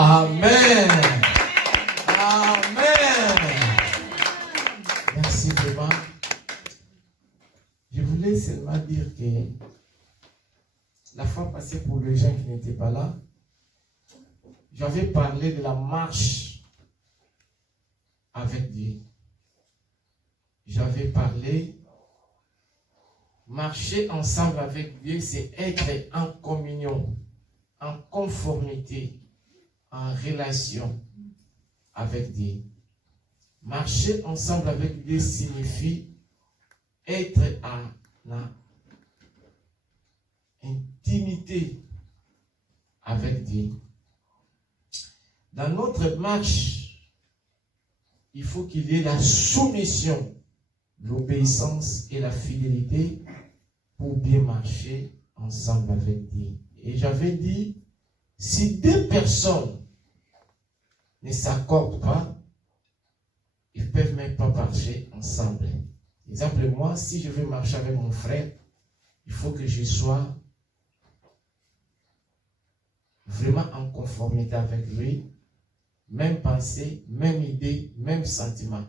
Amen. Amen. Merci vraiment. Je voulais seulement dire que la fois passée, pour les gens qui n'étaient pas là, j'avais parlé de la marche avec Dieu. J'avais parlé, marcher ensemble avec Dieu, c'est être en communion, en conformité, en relation avec Dieu. Marcher ensemble avec Dieu signifie être en intimité avec Dieu. Dans notre marche, il faut qu'il y ait la soumission, l'obéissance et la fidélité pour bien marcher ensemble avec Dieu. Et j'avais dit, si deux personnes ne s'accordent pas, ils ne peuvent même pas marcher ensemble. Exemple, moi, si je veux marcher avec mon frère, il faut que je sois vraiment en conformité avec lui, même pensée, même idée, même sentiment.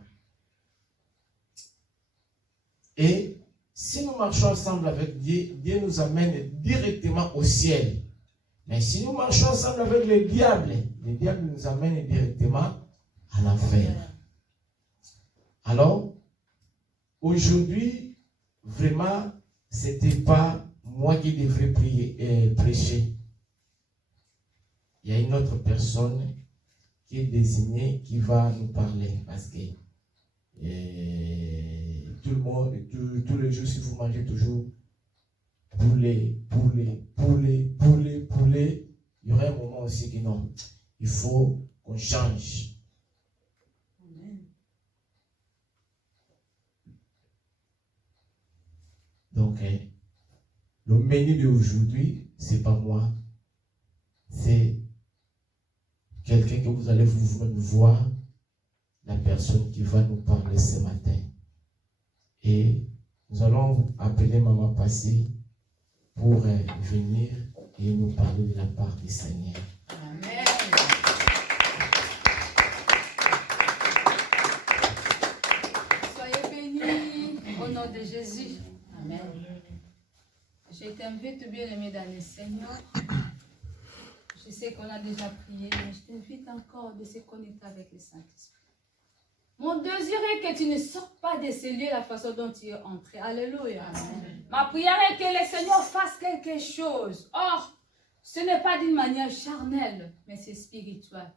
Et si nous marchons ensemble avec Dieu, Dieu nous amène directement au ciel. Mais si nous marchons ensemble avec le diable nous amène directement à l'enfer. Alors, aujourd'hui, vraiment, ce n'était pas moi qui devrais prêcher. Il y a une autre personne qui est désignée qui va nous parler. Parce que tout le monde, tous les jours, si vous mangez toujours poulet, il y aura un moment aussi que non, il faut qu'on change. Donc, le menu d'aujourd'hui, ce n'est pas moi, c'est quelqu'un que vous allez vous voir, la personne qui va nous parler ce matin. Et nous allons appeler Maman Passy pour venir et nous parler de la part du Seigneur. Amen. Soyez bénis au nom de Jésus. Amen. Je t'invite, bien-aimé dans le Seigneur. Je sais qu'on a déjà prié, mais je t'invite encore de se connecter avec le Saint-Esprit. Mon désir est que tu ne sortes pas de ce lieu la façon dont tu es entré. Alléluia. Amen. Ma prière est que le Seigneur fasse quelque chose. Or, ce n'est pas d'une manière charnelle, mais c'est spirituel.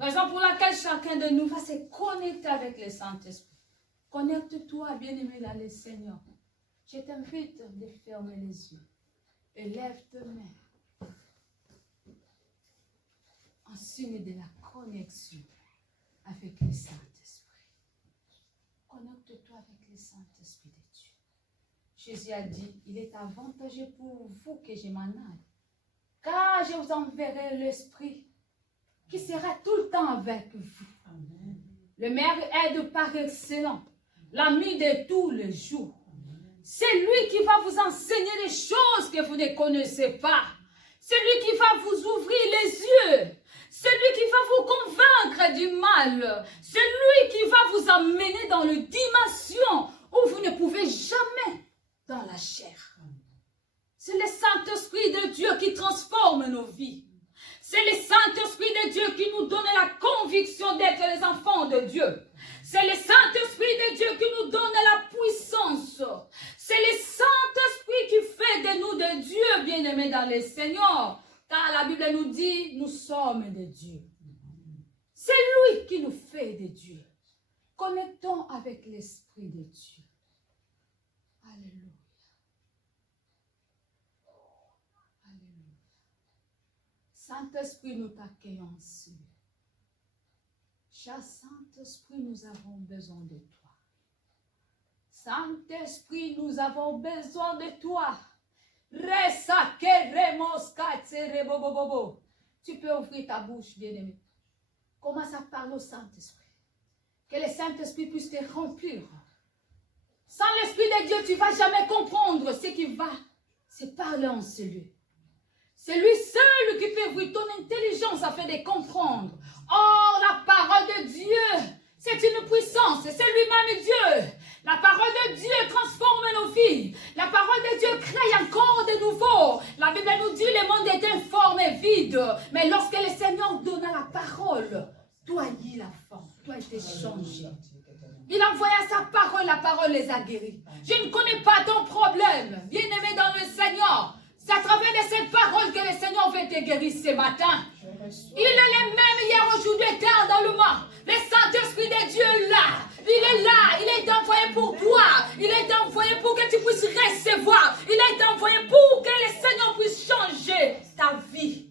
Raison pour laquelle chacun de nous va se connecter avec le Saint-Esprit. Connecte-toi, bien-aimé, dans le Seigneur. Je t'invite de fermer les yeux et lève tes mains en signe de la connexion avec le Saint-Esprit. Connecte-toi avec le Saint-Esprit de Dieu. Jésus a dit, il est avantageux pour vous que je m'en aille, car je vous enverrai l'Esprit qui sera tout le temps avec vous. Amen. Le meilleur aide par excellence, l'ami de tous les jours. C'est lui qui va vous enseigner des choses que vous ne connaissez pas. C'est lui qui va vous ouvrir les yeux. C'est lui qui va vous convaincre du mal. C'est lui qui va vous amener dans une dimension où vous ne pouvez jamais dans la chair. C'est le Saint-Esprit de Dieu qui transforme nos vies. C'est le Saint-Esprit de Dieu qui nous donne la conviction d'être les enfants de Dieu. C'est le Saint-Esprit de Dieu qui nous donne la puissance. C'est le Saint-Esprit qui fait de nous de Dieu, bien-aimés dans le Seigneur. Car la Bible nous dit, nous sommes de Dieu. C'est lui qui nous fait de Dieu. Connectons avec l'Esprit de Dieu. Alléluia. Alléluia. Saint-Esprit, nous t'accueillons ici. Cher Saint-Esprit, nous avons besoin de toi. Saint-Esprit, nous avons besoin de toi. Tu peux ouvrir ta bouche, bien-aimé. Commence à parler au Saint-Esprit. Que le Saint-Esprit puisse te remplir. Sans l'Esprit de Dieu, tu ne vas jamais comprendre ce qui va se parler en ce lieu. C'est lui seul qui peut ouvrir ton intelligence afin de comprendre. Or, la parole de Dieu, c'est une puissance, c'est lui-même Dieu. La parole de Dieu transforme nos vies. La parole de Dieu crée encore de nouveau. La Bible nous dit le monde est informe et vide. Mais lorsque le Seigneur donna la parole, tout a eu la forme, tout a été changé. Il envoya sa parole, la parole les a guéris. Je ne connais pas ton problème, bien-aimé dans le Seigneur. C'est à travers de cette parole que le Seigneur veut te guérir ce matin. Il est le même hier, aujourd'hui, éternellement. Le Saint-Esprit de Dieu est là. Il est là. Il est envoyé pour toi. Il est envoyé pour que tu puisses recevoir. Il est envoyé pour que le Seigneur puisse changer ta vie.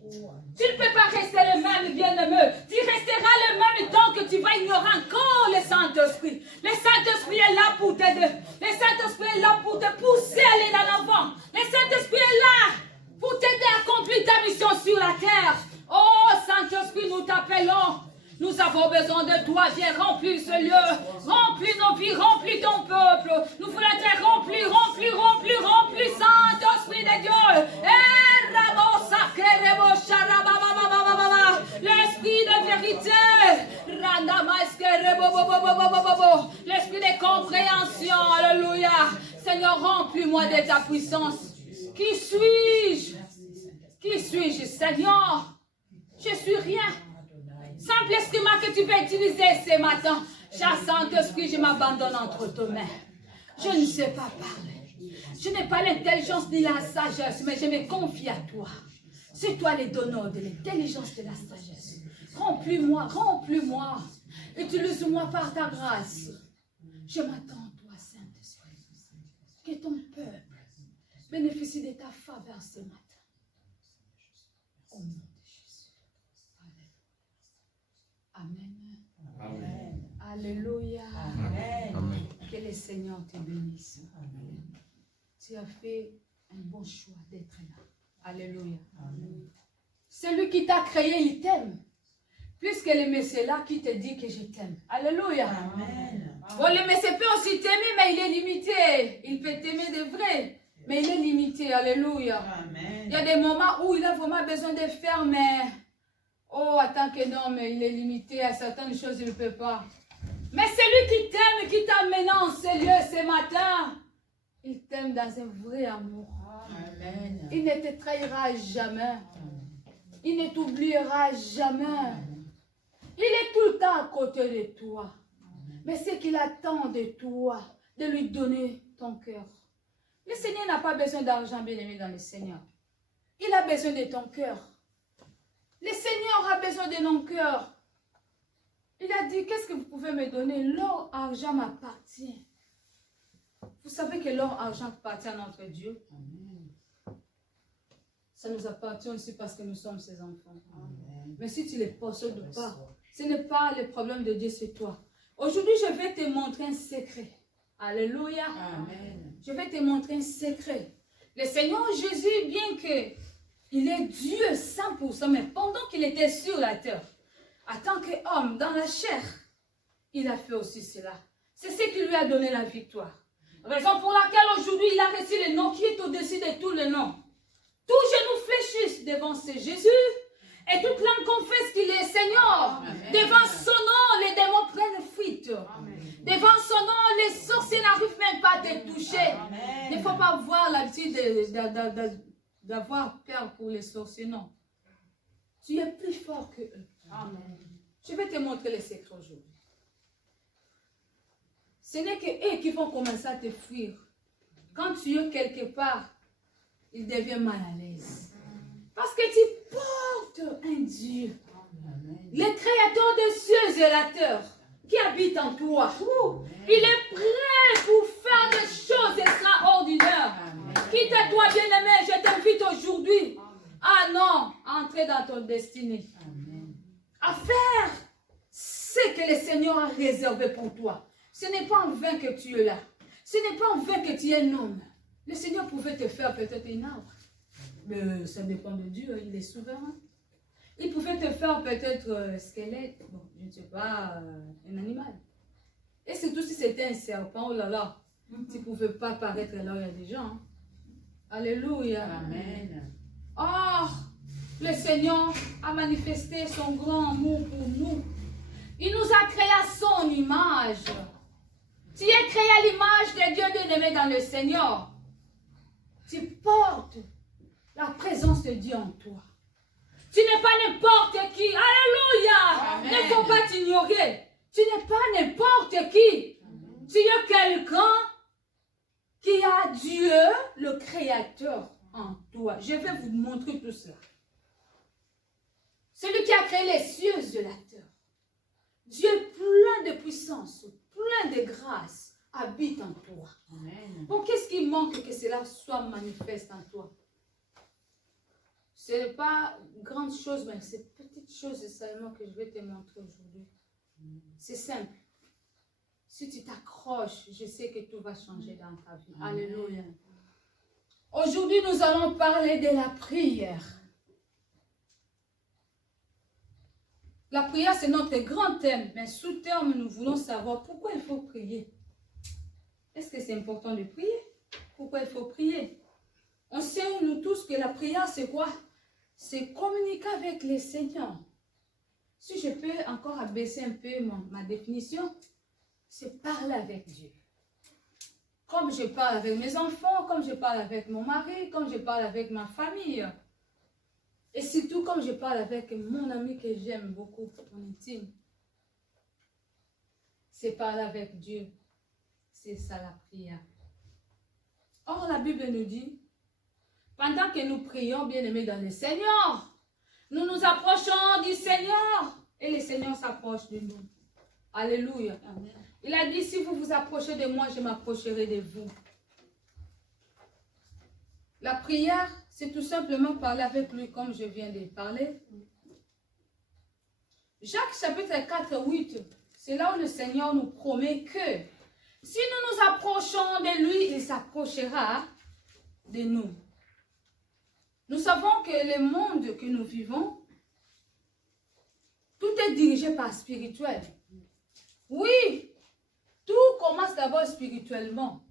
Tu ne peux pas rester le même, bien-aimé. Tu resteras le même tant que tu vas ignorer encore le Saint-Esprit. Le Saint-Esprit est là pour t'aider. Le Saint-Esprit est là pour te pousser à aller dans l'avant. Le Saint-Esprit est là pour t'aider à accomplir ta mission sur la terre. Oh, Saint-Esprit, nous t'appelons. Nous avons besoin de toi. Viens remplir ce lieu. Remplis nos vies, remplis ton peuple. Nous voulons te remplir, Saint-Esprit de Dieu. L'esprit de vérité. L'esprit de compréhension. Alléluia. Seigneur, remplis-moi de ta puissance. Qui suis-je? Qui suis-je, Seigneur? Je suis rien. Simple instrument que tu vas utiliser ce matin. Cher Saint-Esprit, je m'abandonne entre tes mains. Je ne sais pas parler. Je n'ai pas l'intelligence ni la sagesse, mais je me confie à toi. C'est toi le donneur de l'intelligence et de la sagesse. Remplis-moi, remplis-moi. Utilise-moi par ta grâce. Je m'attends à toi, Saint-Esprit. Que ton peuple bénéficie de ta faveur ce matin. Au nom de Jésus. Amen. Amen. Alléluia. Amen. Amen. Que le Seigneur te bénisse. Amen. Tu as fait un bon choix d'être là. Alléluia. Amen. Celui qui t'a créé, il t'aime. Puisque le Messie est là qui te dit que je t'aime. Alléluia. Amen. Bon, le Messie peut aussi t'aimer, mais il est limité. Il peut t'aimer de vrai, mais il est limité. Alléluia. Amen. Il y a des moments où il a vraiment besoin de faire, mais oh, attends que non, mais il est limité à certaines choses, il ne peut pas. Mais celui qui t'aime, qui t'a amené en ce lieu ce matin, il t'aime dans un vrai amour. Amen. Il ne te trahira jamais. Il ne t'oubliera jamais. Il est tout le temps à côté de toi. Mais ce qu'il attend de toi, de lui donner ton cœur. Le Seigneur n'a pas besoin d'argent, bien-aimé dans le Seigneur. Il a besoin de ton cœur. Le Seigneur a besoin de nos cœurs. Il a dit, qu'est-ce que vous pouvez me donner? L'or, argent m'appartient. Vous savez que l'or, argent appartient à notre Dieu. Ça nous appartient aussi parce que nous sommes ses enfants. Amen. Mais si tu ne les possèdes pas, ce n'est pas le problème de Dieu, c'est toi. Aujourd'hui, je vais te montrer un secret. Alléluia. Amen. Je vais te montrer un secret. Le Seigneur Jésus, bien qu'il est Dieu 100%, mais pendant qu'il était sur la terre, en tant qu'homme dans la chair, il a fait aussi cela. C'est ce qui lui a donné la victoire. Raison pour laquelle aujourd'hui, il a reçu le nom qui est au-dessus de tous les noms. Tous genoux fléchissent devant ce Jésus et toute langue confesse qu'il est Seigneur. Amen. Devant son nom, les démons prennent fuite. Amen. Devant son nom, les sorciers n'arrivent même pas à te toucher. Amen. Il ne faut pas avoir l'habitude d'avoir peur pour les sorciers, non. Tu es plus fort que eux. Amen. Je vais te montrer les secrets aujourd'hui. Ce n'est qu'eux qui vont commencer à te fuir. Quand tu es quelque part, il devient mal à l'aise. Parce que tu portes un Dieu. Amen. Le créateur des cieux et la terre qui habite en toi. Il est prêt pour faire des choses extraordinaires. Quitte à toi, bien-aimé, je t'invite aujourd'hui. Ah non, à entrer dans ton destinée. Amen. À faire ce que le Seigneur a réservé pour toi. Ce n'est pas en vain que tu es là. Ce n'est pas en vain que tu es un homme. Le Seigneur pouvait te faire peut-être un arbre. Mais ça dépend de Dieu, il est souverain. Il pouvait te faire peut-être un squelette, bon, je ne sais pas, un animal. Et surtout si c'était un serpent, oh là là, tu ne pouvais pas paraître là où il y a des gens. Hein. Alléluia. Amen. Or, le Seigneur a manifesté son grand amour pour nous. Il nous a créés à son image. Tu es créé à l'image de Dieu bien-aimé dans le Seigneur. Tu portes la présence de Dieu en toi. Tu n'es pas n'importe qui. Alléluia. Il ne faut pas t'ignorer. Tu n'es pas n'importe qui. Amen. Tu es quelqu'un qui a Dieu, le Créateur, en toi. Je vais vous montrer tout cela. Celui qui a créé les cieux de la terre. Dieu plein de puissance, plein de grâce, habite en toi. Amen. Bon, qu'est-ce qui manque que cela soit manifeste en toi? Ce n'est pas grande chose, mais c'est petite chose seulement que je vais te montrer aujourd'hui. C'est simple. Si tu t'accroches, je sais que tout va changer dans ta vie. Amen. Alléluia. Aujourd'hui, nous allons parler de la prière. La prière, c'est notre grand thème, mais sous terme, nous voulons savoir pourquoi il faut prier. Est-ce que c'est important de prier? Pourquoi il faut prier? On sait, nous tous, que la prière, c'est quoi? C'est communiquer avec le Seigneur. Si je peux encore abaisser un peu ma définition, c'est parler avec Dieu. Comme je parle avec mes enfants, comme je parle avec mon mari, comme je parle avec ma famille. Et surtout comme je parle avec mon ami que j'aime beaucoup, mon intime. C'est parler avec Dieu. C'est ça la prière. Or, la Bible nous dit, pendant que nous prions, bien-aimés dans le Seigneur, nous nous approchons du Seigneur et le Seigneur s'approche de nous. Alléluia. Amen. Il a dit, si vous vous approchez de moi, je m'approcherai de vous. La prière, c'est tout simplement parler avec lui comme je viens de parler. Jacques chapitre 4, 8, c'est là où le Seigneur nous promet que si nous nous approchons de lui, il s'approchera de nous. Nous savons que le monde que nous vivons, tout est dirigé par spirituel. Oui, tout commence d'abord spirituellement.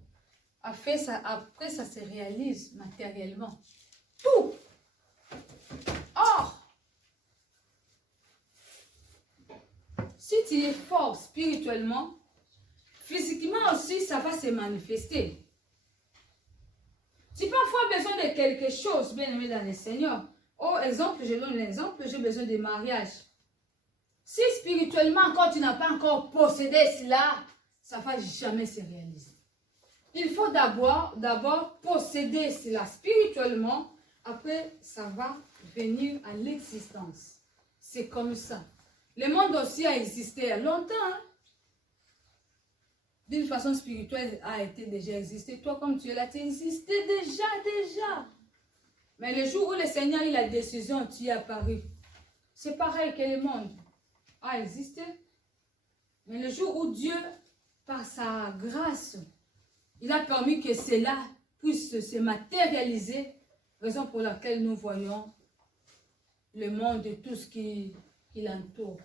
Après, ça se réalise matériellement. Tout. Or, si tu es fort spirituellement, physiquement aussi, ça va se manifester. Si parfois besoin de quelque chose, bien aimé dans le Seigneur, oh, exemple, je donne l'exemple, j'ai besoin de mariage. Si spirituellement encore tu n'as pas encore possédé cela, ça ne va jamais se réaliser. Il faut d'abord posséder cela spirituellement, après ça va venir à l'existence. C'est comme ça. Le monde aussi a existé longtemps. Hein? D'une façon spirituelle a été déjà existé. Toi comme tu es là, tu existais déjà. Mais le jour où le Seigneur a eu la décision, tu y es apparu. C'est pareil que le monde a existé. Mais le jour où Dieu, par sa grâce, il a permis que cela puisse se matérialiser, raison pour laquelle nous voyons le monde et tout ce qui l'entoure.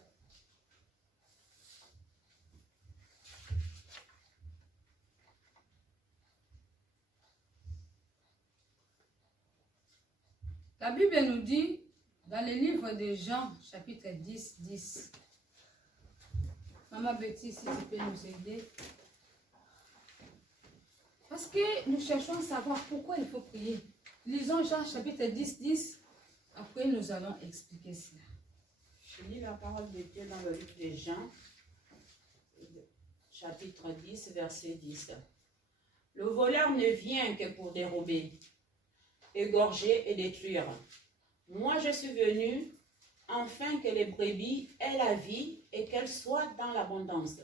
La Bible nous dit, dans le livre de Jean, chapitre 10, 10, Maman Betty, si tu peux nous aider. Parce que nous cherchons à savoir pourquoi il faut prier. Lisons Jean chapitre 10, 10. Après, nous allons expliquer cela. Je lis la parole de Dieu dans le livre de Jean, chapitre 10, verset 10. Le voleur ne vient que pour dérober, égorger et détruire. Moi, je suis venu afin que les brebis aient la vie et qu'elles soient dans l'abondance.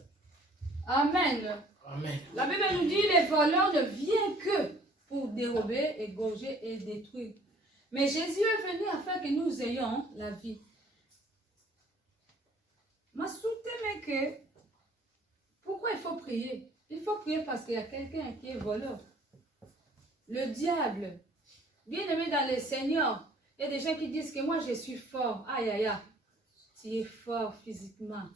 Amen. Amen. La Bible nous dit, les voleurs ne viennent que pour dérober, égorger et détruire. Mais Jésus est venu afin que nous ayons la vie. Ma soutien que, pourquoi il faut prier? Il faut prier parce qu'il y a quelqu'un qui est voleur. Le diable, bien aimé dans le Seigneur, il y a des gens qui disent que moi je suis fort. Aïe, aïe, aïe. Tu es fort physiquement.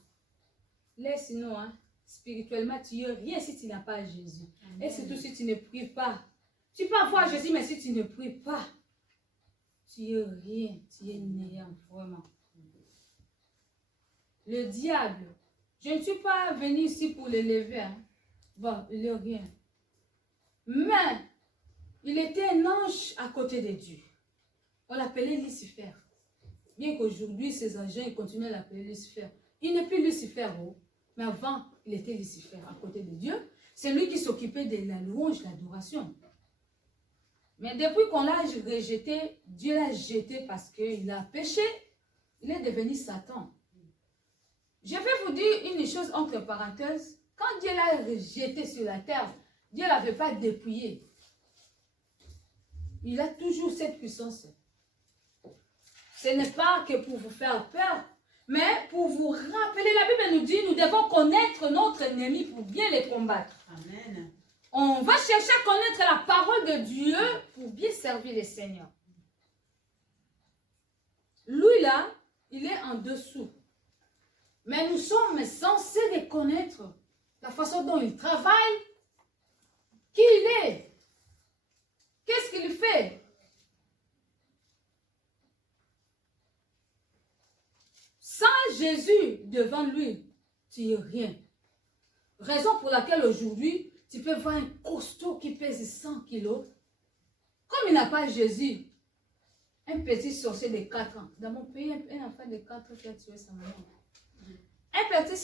Laisse-nous, hein. Spirituellement, tu n'es rien si tu n'as pas Jésus. Amen. Et surtout si tu ne pries pas. Tu peux avoir Jésus, mais si tu ne pries pas, tu es rien, tu es néant, vraiment. Le diable, je ne suis pas venu ici pour l'élever. Hein. Bon, il est rien. Mais, il était un ange à côté de Dieu. On l'appelait Lucifer. Bien qu'aujourd'hui, ses agents ils continuent à l'appeler Lucifer. Il n'est plus Lucifer, oh, mais avant, il était Lucifer à côté de Dieu. C'est lui qui s'occupait de la louange, de l'adoration. Mais depuis qu'on l'a rejeté, Dieu l'a jeté parce qu'il a péché. Il est devenu Satan. Je vais vous dire une chose entre parenthèses. Quand Dieu l'a rejeté sur la terre, Dieu ne l'avait pas dépouillé. Il a toujours cette puissance. Ce n'est pas que pour vous faire peur, mais pour vous rappeler. La Bible nous dit, nous devons connaître notre ennemi pour bien les combattre. Amen. On va chercher à connaître la parole de Dieu pour bien servir le Seigneur. Lui là, il est en dessous. Mais nous sommes censés les connaître. La façon dont il travaille, qui il est, qu'est-ce qu'il fait. Sans Jésus devant lui, tu n'es rien. Raison pour laquelle aujourd'hui, tu peux voir un costaud qui pèse 100 kilos. Comme il n'a pas Jésus, un petit sorcier de 4 ans. Dans mon pays, un enfant de 4 ans qui a tué sa maman. Un petit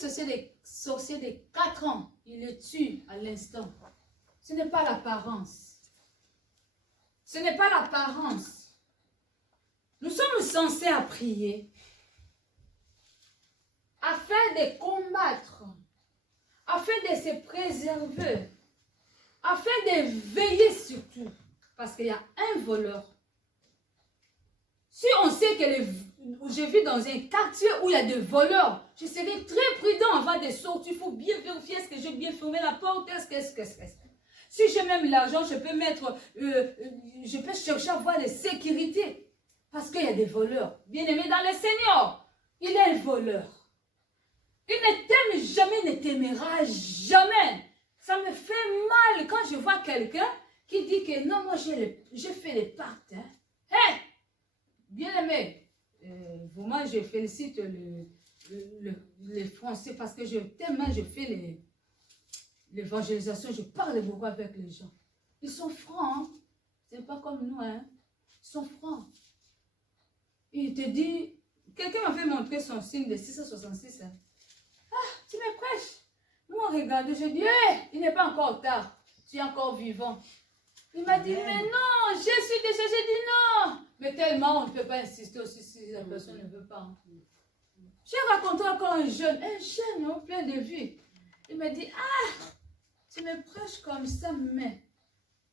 sorcier de 4 ans, il le tue à l'instant. Ce n'est pas l'apparence. Ce n'est pas l'apparence. Nous sommes censés à prier, afin de combattre, afin de se préserver, afin de veiller surtout. Parce qu'il y a un voleur. Si on sait que je vis dans un quartier où il y a des voleurs, je serai très prudent avant de sortir. Il faut bien vérifier est-ce que j'ai bien fermé la porte. Si j'ai même l'argent, je peux mettre, je peux chercher à avoir la sécurité. Parce qu'il y a des voleurs. Bien-aimé dans le Seigneur, il est un voleur. Il ne t'aime jamais, ne t'aimera jamais. Ça me fait mal quand je vois quelqu'un qui dit que non, moi j'ai fait les pactes. Hein. Hey! Bien-aimé, vraiment je félicite les Français parce que tellement je fais l'évangélisation, je parle beaucoup avec les gens. Ils sont francs, hein? C'est pas comme nous, hein? Ils sont francs. Il te dit, quelqu'un m'avait montré son signe de 666. Hein? Ah, tu me prêches. Moi, regarde, je dis, hey, il n'est pas encore tard. Tu es encore vivant. Il m'a dit, mais non, je suis déjà, j'ai dit non. Mais tellement, on ne peut pas insister aussi si la personne ne veut pas. J'ai rencontré encore un jeune plein de vie. Il m'a dit, ah, tu me prêches comme ça, mais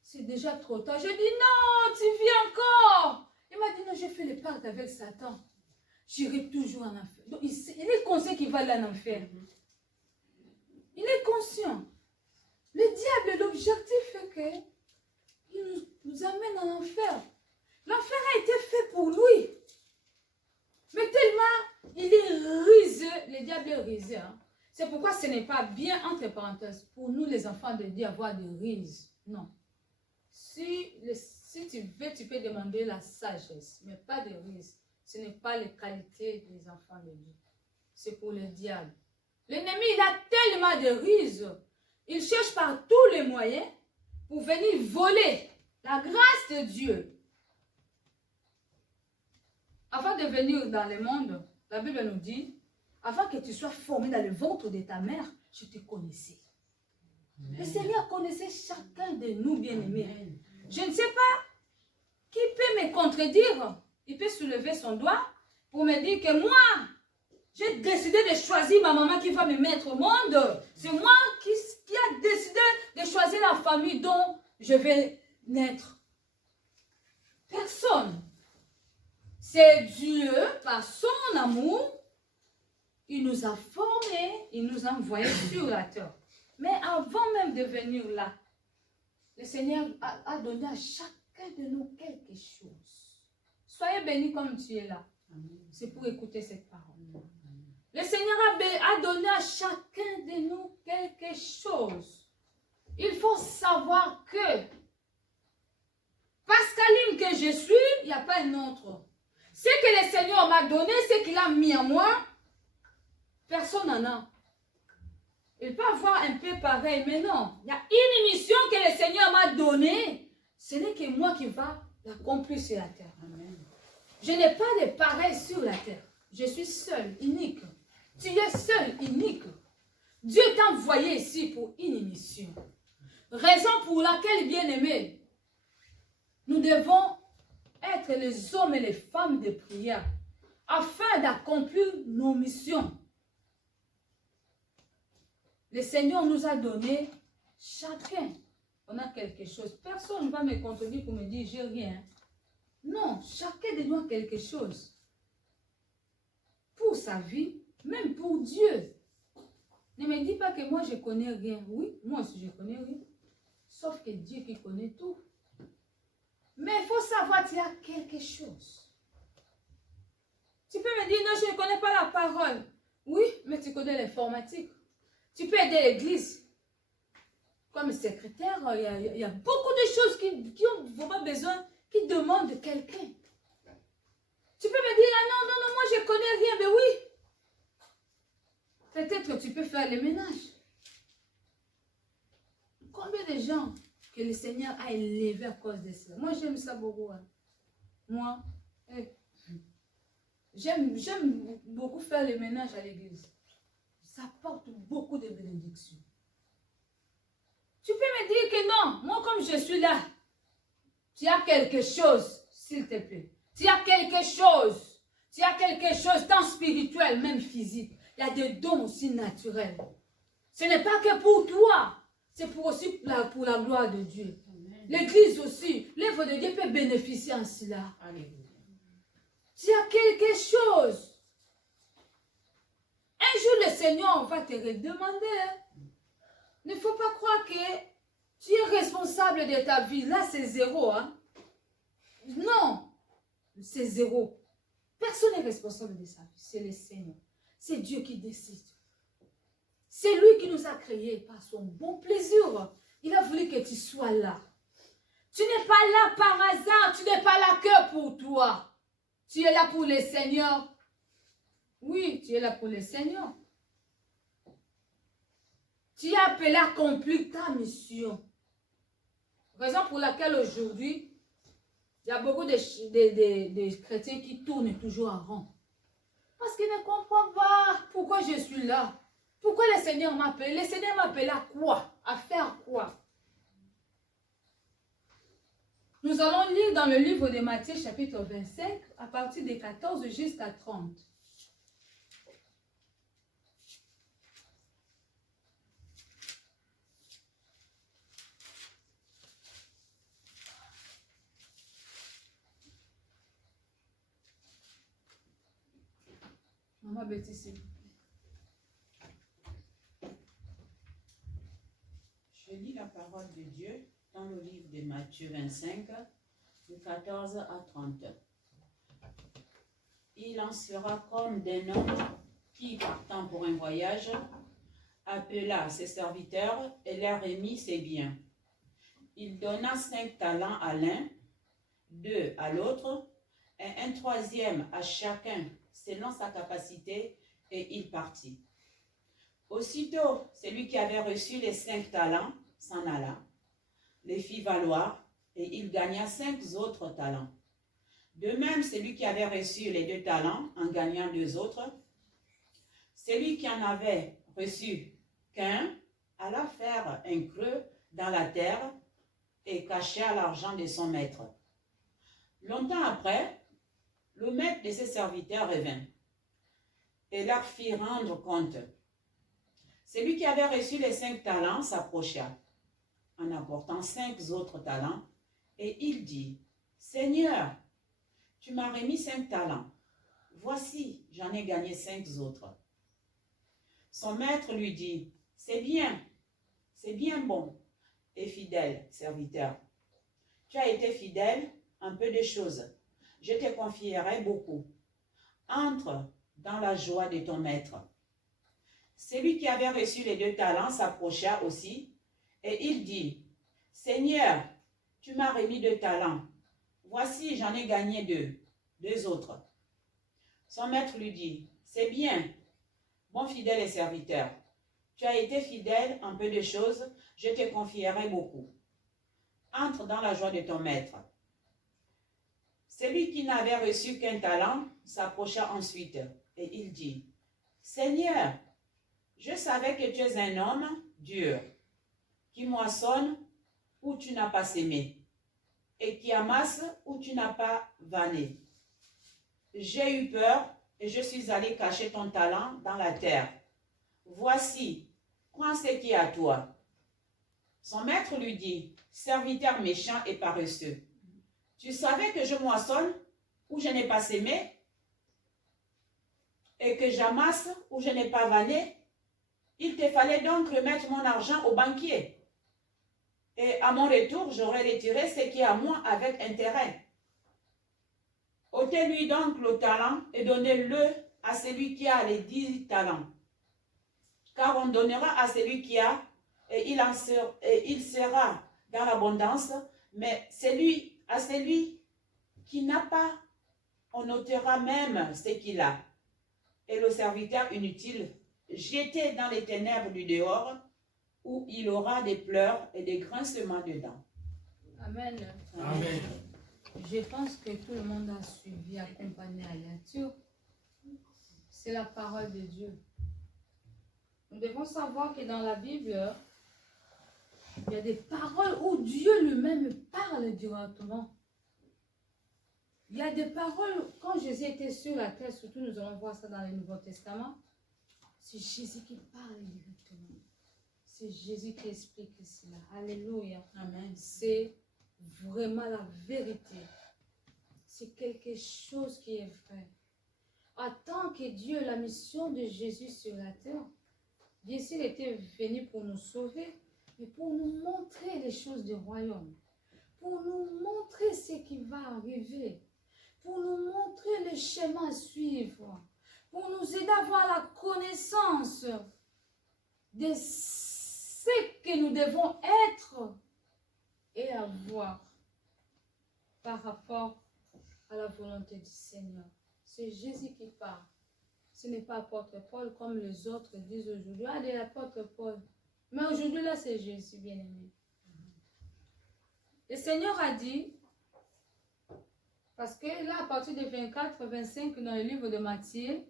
c'est déjà trop tard. Je dis, non, tu vis encore. Il m'a dit, non, j'ai fait le pacte avec Satan. J'irai toujours en enfer. Donc, il est conscient qu'il va aller en enfer. Il est conscient. Le diable, l'objectif est que il nous amène en enfer. L'enfer a été fait pour lui. Mais tellement il est rusé, le diable est rusé. Hein? C'est pourquoi ce n'est pas bien, entre parenthèses, pour nous les enfants de Dieu avoir de ruse. Non. Si tu veux, tu peux demander la sagesse, mais pas de ruse. Ce n'est pas les qualités des enfants de Dieu. C'est pour le diable. L'ennemi, il a tellement de ruse. Il cherche par tous les moyens pour venir voler la grâce de Dieu. Avant de venir dans le monde, la Bible nous dit, avant que tu sois formé dans le ventre de ta mère, je te connaissais. Amen. Le Seigneur connaissait chacun de nous, bien-aimés. Je ne sais pas qui peut me contredire. Il peut soulever son doigt pour me dire que moi, j'ai décidé de choisir ma maman qui va me mettre au monde. C'est moi qui a décidé de choisir la famille dont je vais naître. Personne. C'est Dieu, par son amour, il nous a formés, il nous a envoyés sur la terre. Mais avant même de venir là, le Seigneur a donné à chacun de nous quelque chose. Soyez bénis comme tu es là. C'est pour écouter cette parole. Le Seigneur a donné à chacun de nous quelque chose. Il faut savoir que Pascaline que je suis, il n'y a pas un autre. Ce que le Seigneur m'a donné, ce qu'il a mis en moi, personne n'en a. Il peut avoir un peu pareil, mais non. Il y a une mission que le Seigneur m'a donnée. Ce n'est que moi qui va l'accomplir sur la terre. Amen. Je n'ai pas de pareil sur la terre. Je suis seul, unique. Tu es seul, unique. Dieu t'a envoyé ici pour une mission. Raison pour laquelle, bien-aimés, nous devons être les hommes et les femmes de prière afin d'accomplir nos missions. Le Seigneur nous a donné, chacun, on a quelque chose. Personne ne va me contredire pour me dire, j'ai rien. Non, chacun de nous a quelque chose. Pour sa vie, même pour Dieu. Ne me dis pas que moi je connais rien. Oui, moi aussi je connais rien. Sauf que Dieu qui connaît tout. Mais il faut savoir qu'il y a quelque chose. Tu peux me dire, non, je ne connais pas la parole. Oui, mais tu connais l'informatique. Tu peux aider l'église. Comme secrétaire, il y a beaucoup de choses qui ont vraiment besoin, qui demandent de quelqu'un. Tu peux me dire, ah non, non, non, moi je ne connais rien. Mais oui. Peut-être que tu peux faire le ménage. Combien de gens que le Seigneur a élevés à cause de cela? Moi, j'aime ça beaucoup. Hein. Moi, j'aime beaucoup faire le ménage à l'église. Ça apporte beaucoup de bénédictions. Tu peux me dire que non, moi comme je suis là, tu as quelque chose, s'il te plaît. Tu as quelque chose tant spirituel, même physique. Il y a des dons aussi naturels. Ce n'est pas que pour toi, c'est aussi pour la gloire de Dieu. L'église aussi, l'œuvre de Dieu peut bénéficier en cela. Alléluia. Tu as quelque chose. Un jour, le Seigneur va te redemander. Il ne faut pas croire que tu es responsable de ta vie. Là, c'est zéro. Hein? Non, c'est zéro. Personne n'est responsable de sa vie. C'est le Seigneur. C'est Dieu qui décide. C'est lui qui nous a créés par son bon plaisir. Il a voulu que tu sois là. Tu n'es pas là par hasard. Tu n'es pas là que pour toi. Tu es là pour le Seigneur. Oui, tu es là pour le Seigneur. Tu es appelé à accomplir ta mission. Raison pour laquelle aujourd'hui, il y a beaucoup de chrétiens qui tournent toujours en rond. Parce qu'ils ne comprennent pas pourquoi je suis là. Pourquoi le Seigneur m'a appelé? Le Seigneur m'a appelé à quoi? À faire quoi? Nous allons lire dans le livre de Matthieu, chapitre 25, à partir de 14 jusqu'à 30. Maman Betty, s'il vous plaît. Je lis la parole de Dieu dans le livre de Matthieu 25, de 14 à 30. Il en sera comme d'un homme qui, partant pour un voyage, appela ses serviteurs et leur remit ses biens. Il donna 5 talents à l'un, 2 à l'autre, et un 3e à chacun, selon sa capacité, et il partit. Aussitôt, celui qui avait reçu les 5 talents s'en alla, les fit valoir, et il gagna 5 autres talents. De même, celui qui avait reçu les 2 talents en gagnant 2 autres, celui qui en avait reçu qu'un alla faire un creux dans la terre et cacha l'argent de son maître. Longtemps après, le maître de ses serviteurs revint et leur fit rendre compte. Celui qui avait reçu les 5 talents s'approcha en apportant 5 autres talents et il dit, « Seigneur, tu m'as remis 5 talents. Voici, j'en ai gagné 5 autres. » Son maître lui dit, « c'est bien bon et fidèle serviteur. Tu as été fidèle en peu de choses. Je te confierai beaucoup. Entre dans la joie de ton maître. » Celui qui avait reçu les 2 talents s'approcha aussi et il dit, « Seigneur, tu m'as remis 2 talents. Voici, j'en ai gagné deux autres. Son maître lui dit, c'est bien, bon fidèle et serviteur. Tu as été fidèle en peu de choses, je te confierai beaucoup. Entre dans la joie de ton maître. Celui qui n'avait reçu qu'un talent s'approcha ensuite et il dit, Seigneur, je savais que tu es un homme dur, qui moissonne où tu n'as pas sémé, et qui amasse où tu n'as pas vanné. J'ai eu peur et je suis allé cacher ton talent dans la terre. Voici, prends ce qui est à toi. Son maître lui dit, serviteur méchant et paresseux, tu savais que je moissonne où je n'ai pas sémé et que j'amasse où je n'ai pas vanné. Il te fallait donc remettre mon argent au banquier. Et à mon retour, j'aurais retiré ce qui est à moi avec intérêt. Ôtez-lui donc le talent et donnez-le à celui qui a les 10 talents. Car on donnera à celui qui a, et il sera dans l'abondance, mais à celui qui n'a pas, on ôtera même ce qu'il a. Et le serviteur inutile, jeté dans les ténèbres du dehors, où il aura des pleurs et des grincements de dents. Amen. Amen. Je pense que tout le monde a suivi, accompagné à la lecture. C'est la parole de Dieu. Nous devons savoir que dans la Bible, il y a des paroles où Dieu lui-même parle directement. Il y a des paroles, quand Jésus était sur la terre, surtout nous allons voir ça dans le Nouveau Testament, c'est Jésus qui parle directement. C'est Jésus qui explique cela. Alléluia. Amen. C'est vraiment la vérité. C'est quelque chose qui est vrai. En tant que Dieu, la mission de Jésus sur la terre, bien sûr, il était venu pour nous sauver, mais pour nous montrer les choses du royaume, pour nous montrer ce qui va arriver, pour nous montrer le chemin à suivre, pour nous aider à avoir la connaissance de ce que nous devons être et avoir par rapport à la volonté du Seigneur. C'est Jésus qui parle. Ce n'est pas apôtre Paul comme les autres disent aujourd'hui. Ah, de l'apôtre Paul. Mais aujourd'hui, là, c'est Jésus, bien-aimé. Le Seigneur a dit, parce que là, à partir de 24-25, dans le livre de Matthieu,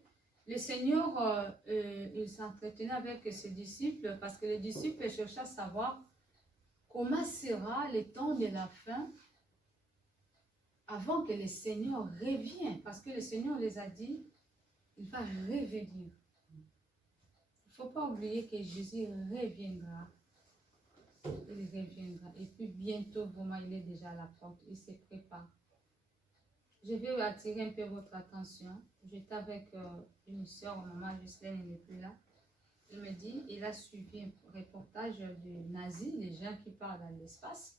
le Seigneur, il s'entretenait avec ses disciples, parce que les disciples cherchaient à savoir comment sera le temps de la fin avant que le Seigneur revienne. Parce que le Seigneur les a dit, il va revenir. Il ne faut pas oublier que Jésus reviendra. Il reviendra. Et puis bientôt, vraiment, il est déjà à la porte. Il se prépare. Je vais attirer un peu votre attention. J'étais avec une soeur, maman Justine, elle n'est plus là. Elle me dit, il a suivi un reportage de nazis, les gens qui partent dans l'espace.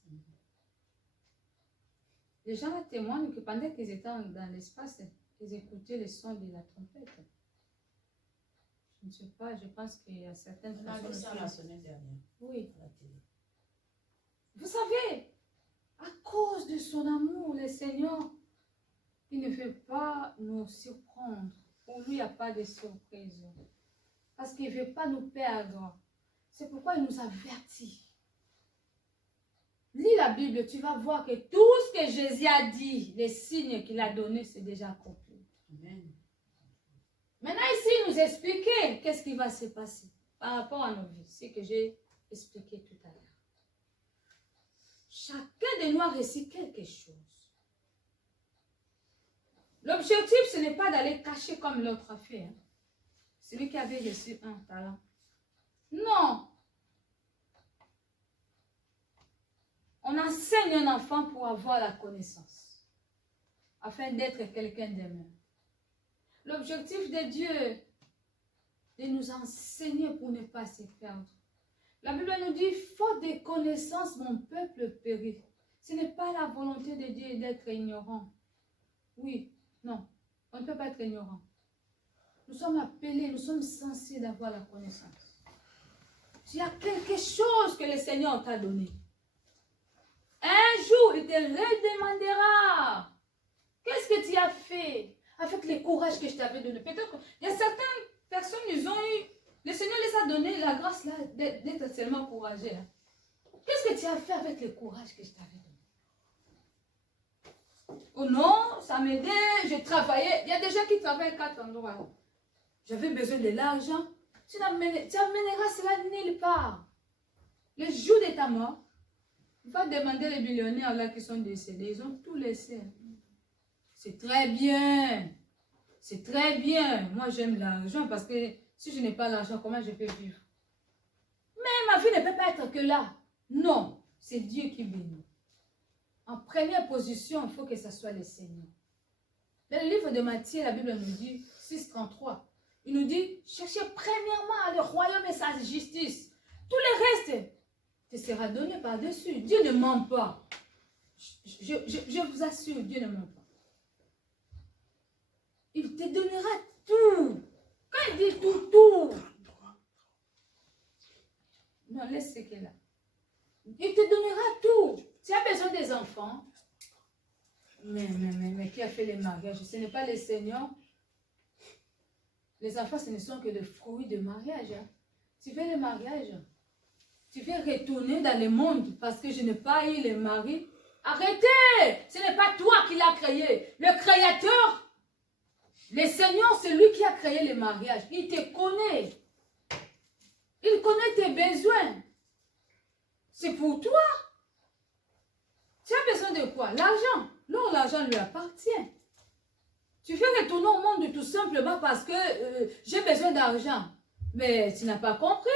Les gens témoignent que pendant qu'ils étaient dans l'espace, ils écoutaient le son de la trompette. Je ne sais pas, je pense qu'il y a certaines On a vu personnes... ça la semaine dernière. Oui. À la télé. Vous savez, à cause de son amour, le Seigneur, il ne veut pas nous surprendre. Pour lui, il n'y a pas de surprise. Parce qu'il ne veut pas nous perdre. C'est pourquoi il nous avertit. Lis la Bible, tu vas voir que tout ce que Jésus a dit, les signes qu'il a donnés, c'est déjà accompli. Amen. Maintenant, ici, il nous expliquait qu'est-ce qui va se passer par rapport à nos vies. C'est que j'ai expliqué tout à l'heure. Chacun de nous a reçu quelque chose. L'objectif, ce n'est pas d'aller cacher comme l'autre a fait. Hein. Celui qui avait reçu un talent. Non. On enseigne un enfant pour avoir la connaissance, afin d'être quelqu'un d'aimant. L'objectif de Dieu, de nous enseigner pour ne pas se perdre. La Bible nous dit, faute de connaissances, mon peuple périt. Ce n'est pas la volonté de Dieu d'être ignorant. Oui, non, on ne peut pas être ignorant. Nous sommes appelés, nous sommes censés d'avoir la connaissance. S'il y a quelque chose que le Seigneur t'a donné, Un jour, il te redemandera. Qu'est-ce que tu as fait avec le courage que je t'avais donné? Peut-être qu'il y a certaines personnes, ils ont eu, le Seigneur les a donné la grâce là d'être tellement courageux. Hein. Qu'est-ce que tu as fait avec le courage que je t'avais donné? Oh non, ça m'aidait, je travaillais. Il y a des gens qui travaillent à 4 endroits. J'avais besoin de l'argent. Tu amèneras cela nulle part. Le jour de ta mort, va demander les millionnaires là qui sont décédés. Ils ont tout laissé. C'est très bien. C'est très bien. Moi, j'aime l'argent parce que si je n'ai pas l'argent, comment je peux vivre? Mais ma vie ne peut pas être que là. Non, c'est Dieu qui bénit. En première position, il faut que ce soit le Seigneur. Dans le livre de Matthieu, la Bible nous dit, 6,33, il nous dit, cherchez premièrement le royaume et sa justice. Tout le reste te sera donné par-dessus. Dieu ne ment pas. Je vous assure, Dieu ne ment pas. Il te donnera tout. Quand il dit tout, tout. Non, laisse ce qu'elle a. Il te donnera tout. Tu as besoin des enfants. Mais qui a fait les mariages? Ce n'est pas le Seigneur. Les enfants, ce ne sont que des fruits de mariage. Hein. Tu fais le mariage. Tu veux retourner dans le monde parce que je n'ai pas eu le mari. Arrêtez! Ce n'est pas toi qui l'as créé. Le Créateur, le Seigneur, c'est lui qui a créé le mariage. Il te connaît. Il connaît tes besoins. C'est pour toi. Tu as besoin de quoi? L'argent. Non, l'argent lui appartient. Tu fais retourner au monde tout simplement parce que j'ai besoin d'argent. Mais tu n'as pas compris.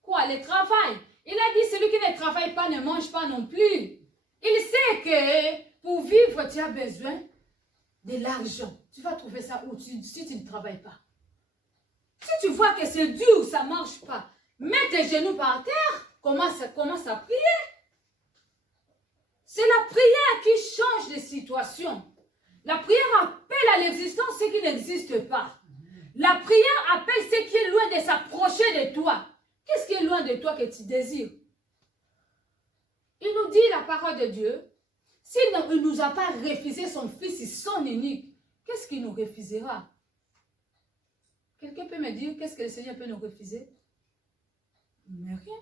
Quoi? Le travail. Il a dit, celui qui ne travaille pas ne mange pas non plus. Il sait que pour vivre, tu as besoin de l'argent. Tu vas trouver ça où si tu ne travailles pas. Si tu vois que c'est dur, ça ne marche pas, mets tes genoux par terre, commence à prier. C'est la prière qui change les situations. La prière appelle à l'existence ce qui n'existe pas. La prière appelle ce qui est loin de s'approcher de toi. Qu'est-ce qui est loin de toi que tu désires? Il nous dit la parole de Dieu. S'il ne nous a pas refusé son fils, son unique, qu'est-ce qu'il nous refusera? Quelqu'un peut me dire qu'est-ce que le Seigneur peut nous refuser? Mais rien.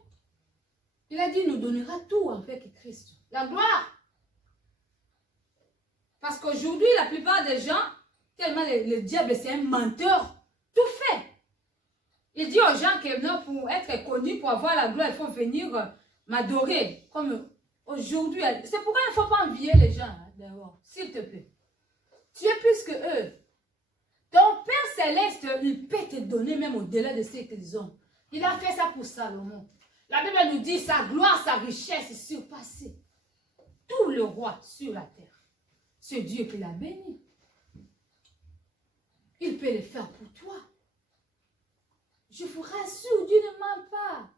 Il a dit, il nous donnera tout avec Christ. La gloire. Parce qu'aujourd'hui, la plupart des gens, tellement le diable, c'est un menteur, tout fait. Il dit aux gens que non, pour être connus, pour avoir la gloire, il faut venir m'adorer. Comme aujourd'hui. C'est pourquoi il ne faut pas envier les gens, hein, d'abord, s'il te plaît. Tu es plus que eux. Ton Père Céleste, il peut te donner même au-delà de ce qu'ils ont. Il a fait ça pour Salomon. La Bible nous dit, sa gloire, sa richesse est surpassée. Tout le roi sur la terre. C'est Dieu qui l'a béni. Il peut le faire pour toi. Je vous rassure, Dieu ne ment pas.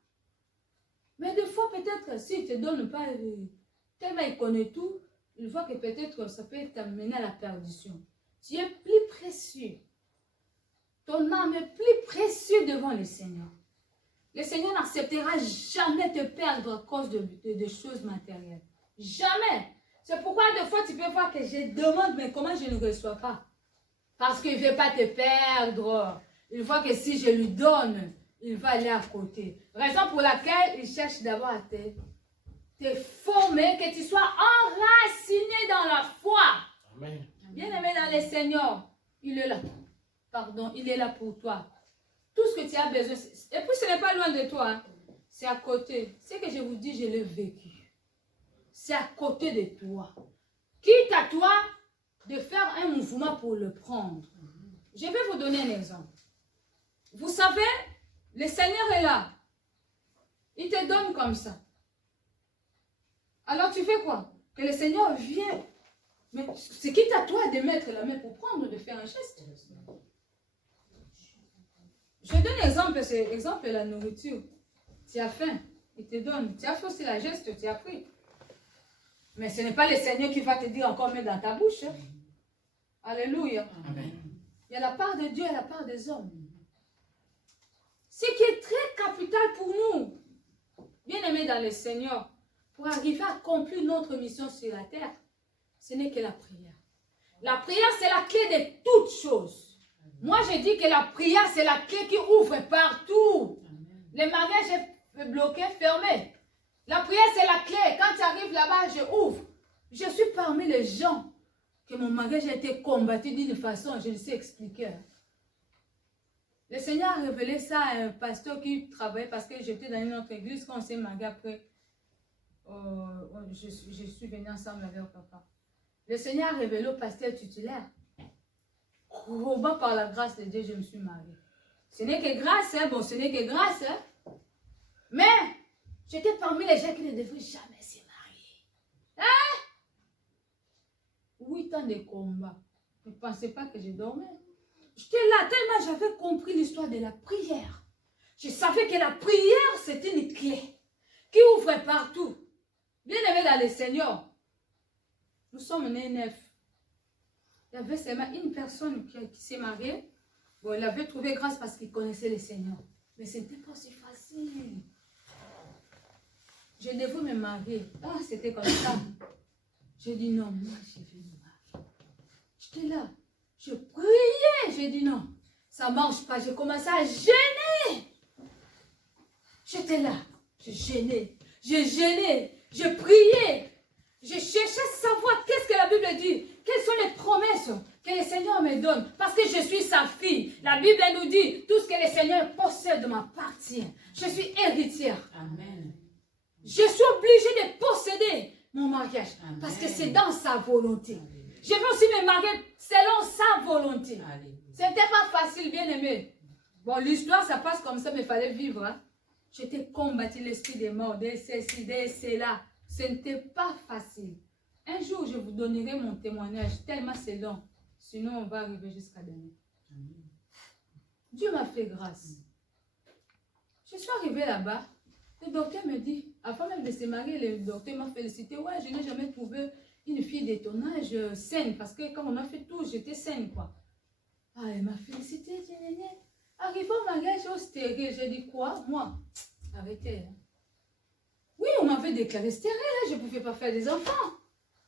Mais des fois, peut-être, s'il ne te donne pas, tellement il connaît tout, il voit que peut-être ça peut t'amener à la perdition. Tu es plus précieux. Ton âme est plus précieux devant le Seigneur. Le Seigneur n'acceptera jamais te perdre à cause de choses matérielles. Jamais. C'est pourquoi des fois tu peux voir que je demande, mais comment je ne reçois pas? Parce qu'il ne veut pas te perdre. Il voit que si je lui donne, il va aller à côté. Raison pour laquelle il cherche d'abord à te former, que tu sois enraciné dans la foi. Amen. Bien-aimé dans le Seigneur, il est là. Pardon, il est là pour toi. Tout ce que tu as besoin. Et puis ce n'est pas loin de toi. Hein. C'est à côté. Ce que je vous dis, je l'ai vécu. C'est à côté de toi. Quitte à toi de faire un mouvement pour le prendre. Je vais vous donner un exemple. Vous savez, le Seigneur est là. Il te donne comme ça. Alors tu fais quoi? Que le Seigneur vienne. Mais c'est quitte à toi de mettre la main pour prendre, de faire un geste. Je donne un exemple, c'est exemple de la nourriture. Tu as faim, il te donne. Tu as fait aussi la geste, tu as pris. Mais ce n'est pas le Seigneur qui va te dire encore mets dans ta bouche. Hein. Alléluia. Amen. Il y a la part de Dieu et la part des hommes. Ce qui est très capital pour nous, bien aimés dans le Seigneur, pour arriver à accomplir notre mission sur la terre, ce n'est que la prière. La prière, c'est la clé de toutes choses. Moi, je dis que la prière, c'est la clé qui ouvre partout. Les mariages sont bloqués, fermés. La prière, c'est la clé. Quand tu arrives là-bas, je ouvre. Je suis parmi les gens que mon mariage a été combattu d'une façon, je ne sais expliquer. Le Seigneur a révélé ça à un pasteur qui travaillait parce que j'étais dans une autre église. Quand on s'est marié après, je suis venue ensemble avec le papa. Le Seigneur a révélé au pasteur titulaire. Probablement par la grâce de Dieu, je me suis mariée. Ce n'est que grâce, hein? Bon, ce n'est que grâce. Hein? Mais, j'étais parmi les gens qui ne devaient jamais se marier. Hein? 8 ans de combat. Ne pensez pas que je dormais. J'étais là tellement j'avais compris l'histoire de la prière. Je savais que la prière, c'est une clé qui ouvre partout. Bien aimé dans le Seigneur, nous sommes nés 9. Il y avait seulement une personne qui s'est mariée. Bon, il avait trouvé grâce parce qu'il connaissait le Seigneur. Mais ce n'était pas si facile. Je devais me marier. Ah, c'était comme ça. J'ai dit non, moi je vais me marier. J'étais là. Je priais. J'ai dit non, ça ne marche pas. J'ai commencé à gêner. J'étais là. Je gênais. Je priais. Je cherchais à savoir qu'est-ce que la Bible dit. Quelles sont les promesses que le Seigneur me donne. Parce que je suis sa fille. La Bible nous dit, tout ce que le Seigneur possède m'appartient. Je suis héritière. Amen. Je suis obligée de posséder mon mariage. Amen. Parce que c'est dans sa volonté. Je veux aussi me marier selon sa volonté. Ce n'était pas facile, bien aimé. Bon, l'histoire, ça passe comme ça, mais il fallait vivre. Hein. J'étais combattu l'esprit des morts, de ceci, de cela. Ce n'était pas facile. Un jour, je vous donnerai mon témoignage, tellement c'est long. Sinon, on va arriver jusqu'à demain. Dieu m'a fait grâce. Je suis arrivée là-bas. Le docteur me dit, avant même de se marier, le docteur m'a félicité. Ouais, je n'ai jamais trouvé une fille de ton âge saine. Parce que quand on a fait tout, j'étais saine, quoi. Ah, elle m'a félicité. Arrivé au mariage, au stérile, j'ai dit quoi? Moi, arrêtez. Hein. Oui, on m'avait déclaré stérile, je ne pouvais pas faire des enfants.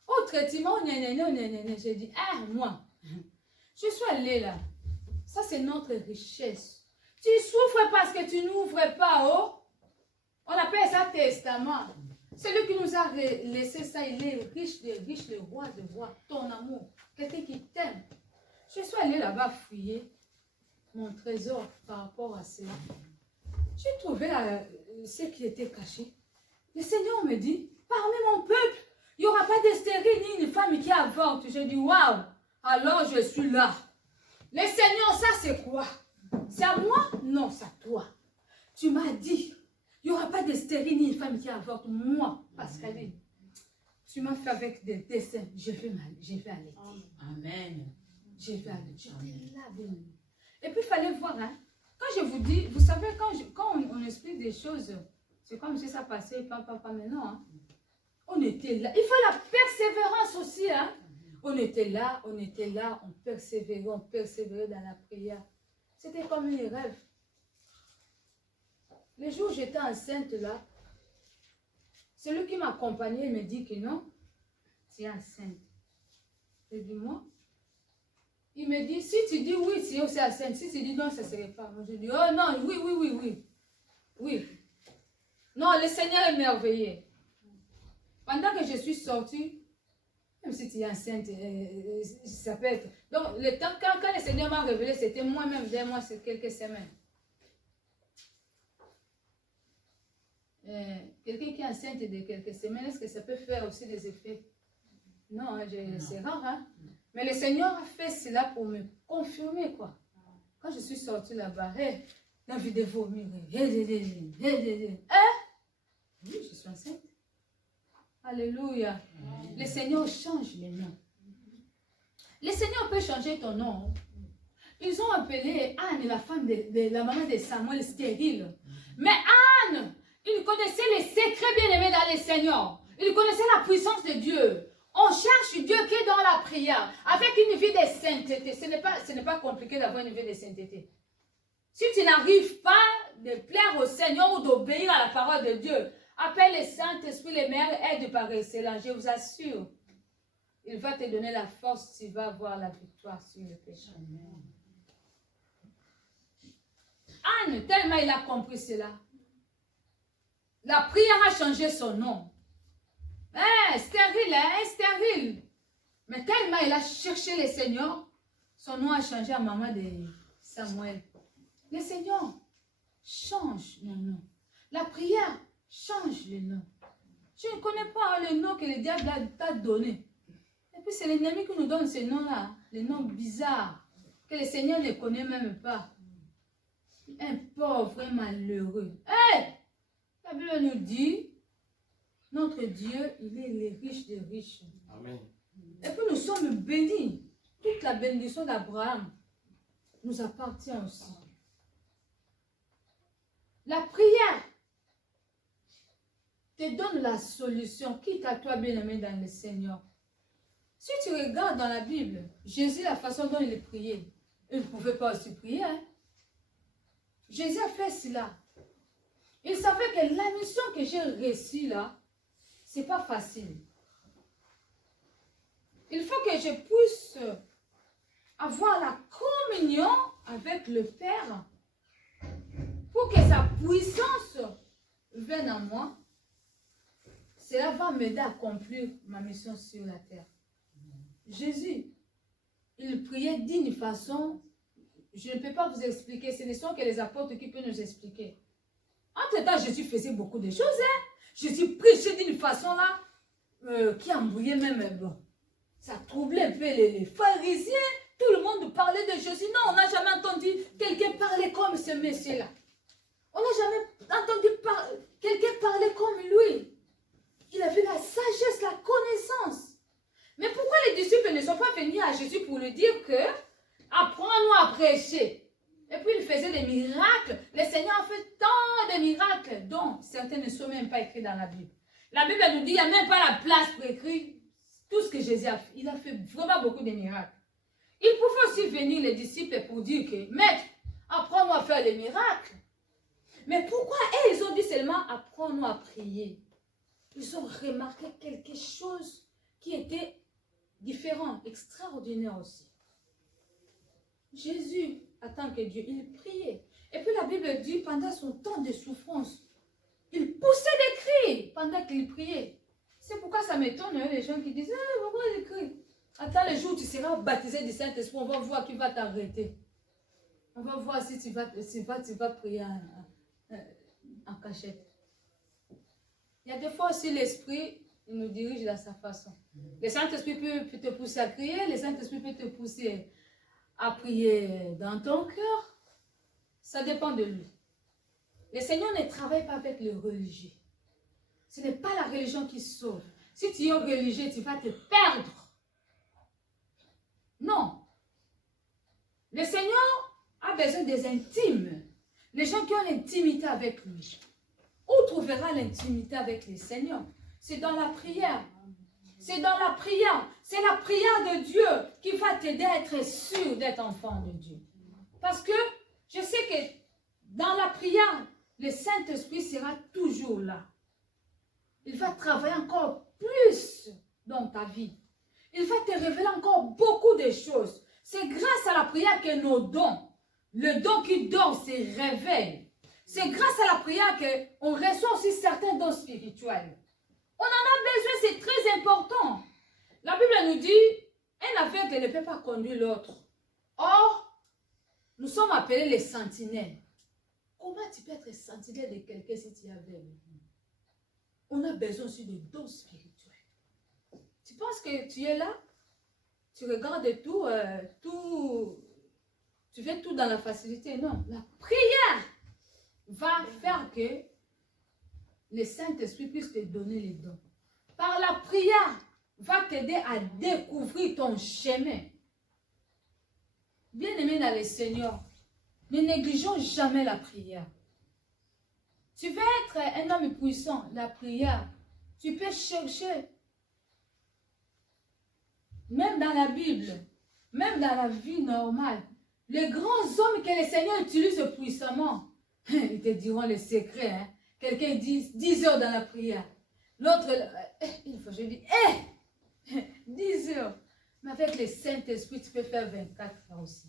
Au traitement, j'ai dit, ah, moi, je suis allée là. Ça, c'est notre richesse. Tu souffres parce que tu n'ouvres pas, oh. On appelle ça testament. Celui qui nous a laissé ça, il est riche, le roi de rois, ton amour, quelqu'un qui t'aime. Je suis allée là-bas fouiller mon trésor par rapport à cela. J'ai trouvé ce qui était caché. Le Seigneur me dit, parmi mon peuple, il n'y aura pas de stérile ni une femme qui avorte. J'ai dit, waouh, alors je suis là. Le Seigneur, ça c'est quoi? C'est à moi? Non, c'est à toi. Tu m'as dit, il n'y aura pas de stérile ni une femme qui avorte. Moi, Pascaline, tu m'as fait avec des dessins. Je vais allaiter. Amen. Je vais allaiter. J'étais là, bien. Et puis, il fallait voir, hein. Quand je vous dis, vous savez, quand on explique des choses, c'est comme si ça passait, pas maintenant, hein. On était là. Il faut la persévérance aussi, hein. On était là, on persévérait dans la prière. C'était comme un rêve. Le jour où j'étais enceinte là, celui qui m'accompagnait me dit que non, tu es enceinte. J'ai dit moi. Il me dit, si tu dis oui, tu es aussi enceinte. Si tu dis non, ça ne serait pas. Moi, je dis, oh non, oui. Oui. Non, le Seigneur est merveilleux. Pendant que je suis sortie, même si tu es enceinte, ça peut être. Donc, le temps, quand le Seigneur m'a révélé, c'était moi-même, dès moi, c'est quelques semaines. Quelqu'un qui est enceinte de quelques semaines, est-ce que ça peut faire aussi des effets? Non, hein, c'est rare. Hein? Mais le Seigneur a fait cela pour me confirmer, quoi. Quand je suis sortie là-bas, l'envie de vomir. Oui, je suis enceinte. Alléluia. Le Seigneur change les noms. Le Seigneur peut changer ton nom. Ils ont appelé Anne, la femme de la maman de Samuel, stérile. Mais Anne, il connaissait les secrets bien-aimés dans le Seigneur. Il connaissait la puissance de Dieu. On cherche Dieu qui est dans la prière, avec une vie de sainteté. Ce n'est pas compliqué d'avoir une vie de sainteté. Si tu n'arrives pas de plaire au Seigneur ou d'obéir à la parole de Dieu, Appelle le Saint-Esprit, les meilleurs aides par excellence, je vous assure. Il va te donner la force, tu vas avoir la victoire sur le péché. Anne, tellement il a compris cela. La prière a changé son nom. Stérile, stérile. Mais tellement il a cherché le Seigneur, son nom a changé à maman de Samuel. Le Seigneur change le nom. La prière change le nom. Je ne connais pas le nom que le diable t'a donné. Et puis c'est l'ennemi qui nous donne ces noms-là, les noms bizarres, que le Seigneur ne connaît même pas. Un pauvre, un malheureux. La Bible nous dit, notre Dieu, il est le riche des riches. Amen. Et puis nous sommes bénis. Toute la bénédiction d'Abraham nous appartient aussi. La prière te donne la solution, quitte à toi bien-aimé dans le Seigneur. Si tu regardes dans la Bible, Jésus, la façon dont il priait, il ne pouvait pas aussi prier. Jésus a fait cela. Il savait que la mission que j'ai reçue là, ce n'est pas facile. Il faut que je puisse avoir la communion avec le Père pour que sa puissance vienne en moi. Cela va m'aider à accomplir ma mission sur la terre. Jésus, il priait d'une façon, je ne peux pas vous expliquer, ce ne sont que les apôtres qui peuvent nous expliquer. Entre-temps, Jésus faisait beaucoup de choses. Jésus prêchait d'une façon là, qui embrouillait même. Bon, ça troublait un peu les pharisiens. Tout le monde parlait de Jésus. Non, on n'a jamais entendu quelqu'un parler comme ce monsieur-là. On n'a jamais entendu quelqu'un parler comme lui. Il avait la sagesse, la connaissance. Mais pourquoi les disciples ne sont pas venus à Jésus pour lui dire que apprends-nous à prêcher? Et puis il faisait des miracles. Le Seigneur a fait tant de miracles dont certains ne sont même pas écrits dans la Bible. La Bible nous dit qu'il n'y a même pas la place pour écrire tout ce que Jésus a fait. Il a fait vraiment beaucoup de miracles. Il pouvait aussi venir les disciples pour dire que Maître, apprends-nous à faire les miracles. Mais pourquoi ils ont dit seulement apprends-nous à prier? Ils ont remarqué quelque chose qui était différent, extraordinaire aussi. Jésus, en tant que Dieu, il priait. Et puis la Bible dit, pendant son temps de souffrance, il poussait des cris pendant qu'il priait. C'est pourquoi ça m'étonne, les gens qui disent, pourquoi il crie? Attends le jour où tu seras baptisé du Saint-Esprit, on va voir qui va t'arrêter. On va voir si tu vas prier en cachette. Il y a des fois aussi l'Esprit, il nous dirige de sa façon. Le Saint-Esprit peut te pousser à crier, le Saint-Esprit peut te pousser à prier dans ton cœur. Ça dépend de lui. Le Seigneur ne travaille pas avec les religieux. Ce n'est pas la religion qui sauve. Si tu es religieux, tu vas te perdre. Non. Le Seigneur a besoin des intimes. Les gens qui ont l'intimité avec lui. Où trouvera l'intimité avec le Seigneur? C'est dans la prière. C'est dans la prière. C'est la prière de Dieu qui va t'aider à être sûr d'être enfant de Dieu. Parce que je sais que dans la prière, le Saint-Esprit sera toujours là. Il va travailler encore plus dans ta vie. Il va te révéler encore beaucoup de choses. C'est grâce à la prière que nos dons, le don qui dort, se réveille. C'est grâce à la prière qu'on reçoit aussi certains dons spirituels. On en a besoin, c'est très important. La Bible nous dit, un aveugle ne peut pas conduire l'autre. Or, nous sommes appelés les sentinelles. Comment tu peux être sentinelle de quelqu'un si tu es aveugle? On a besoin aussi de dons spirituels. Tu penses que tu es là, tu regardes tout, tu fais tout dans la facilité. Non, la prière va faire que le Saint-Esprit puisse te donner les dons. Par la prière, va t'aider à découvrir ton chemin. Bien-aimé dans le Seigneur, ne négligeons jamais la prière. Tu veux être un homme puissant, la prière, tu peux chercher. Même dans la Bible, même dans la vie normale, les grands hommes que le Seigneur utilise puissamment, ils te diront le secret, que Quelqu'un dit 10 heures dans la prière. L'autre, une fois je dis, 10 heures. Mais avec le Saint-Esprit, tu peux faire 24 heures aussi.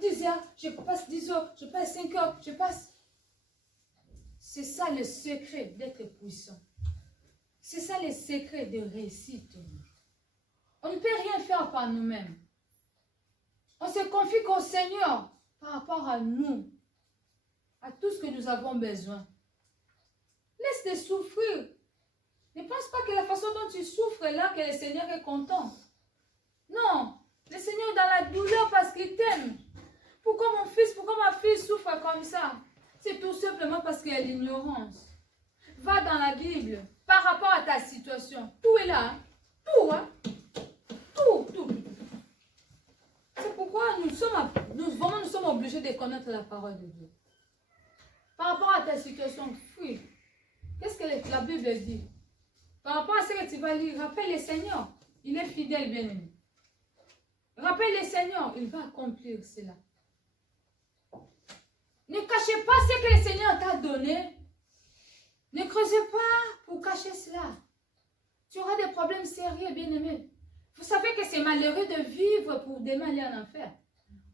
10 heures, je passe 10 heures, je passe 5 heures, je passe. C'est ça le secret d'être puissant. C'est ça le secret de réussite. On ne peut rien faire par nous-mêmes. On se confie qu'au Seigneur par rapport à nous, à tout ce que nous avons besoin. Laisse-les souffrir. Ne pense pas que la façon dont tu souffres est là que le Seigneur est content. Non, le Seigneur est dans la douleur parce qu'il t'aime. Pourquoi mon fils, pourquoi ma fille souffre comme ça? C'est tout simplement parce qu'il y a l'ignorance. Va dans la Bible par rapport à ta situation. Tout est là. Tout, hein? Tout. C'est pourquoi nous sommes obligés de connaître la parole de Dieu. Par rapport à ta situation, fuis. Qu'est-ce que la Bible dit? Par rapport à ce que tu vas lire, rappelle le Seigneur. Il est fidèle, bien-aimé. Rappelle le Seigneur, il va accomplir cela. Ne cachez pas ce que le Seigneur t'a donné. Ne creusez pas pour cacher cela. Tu auras des problèmes sérieux, bien-aimé. Vous savez que c'est malheureux de vivre pour demain aller en enfer.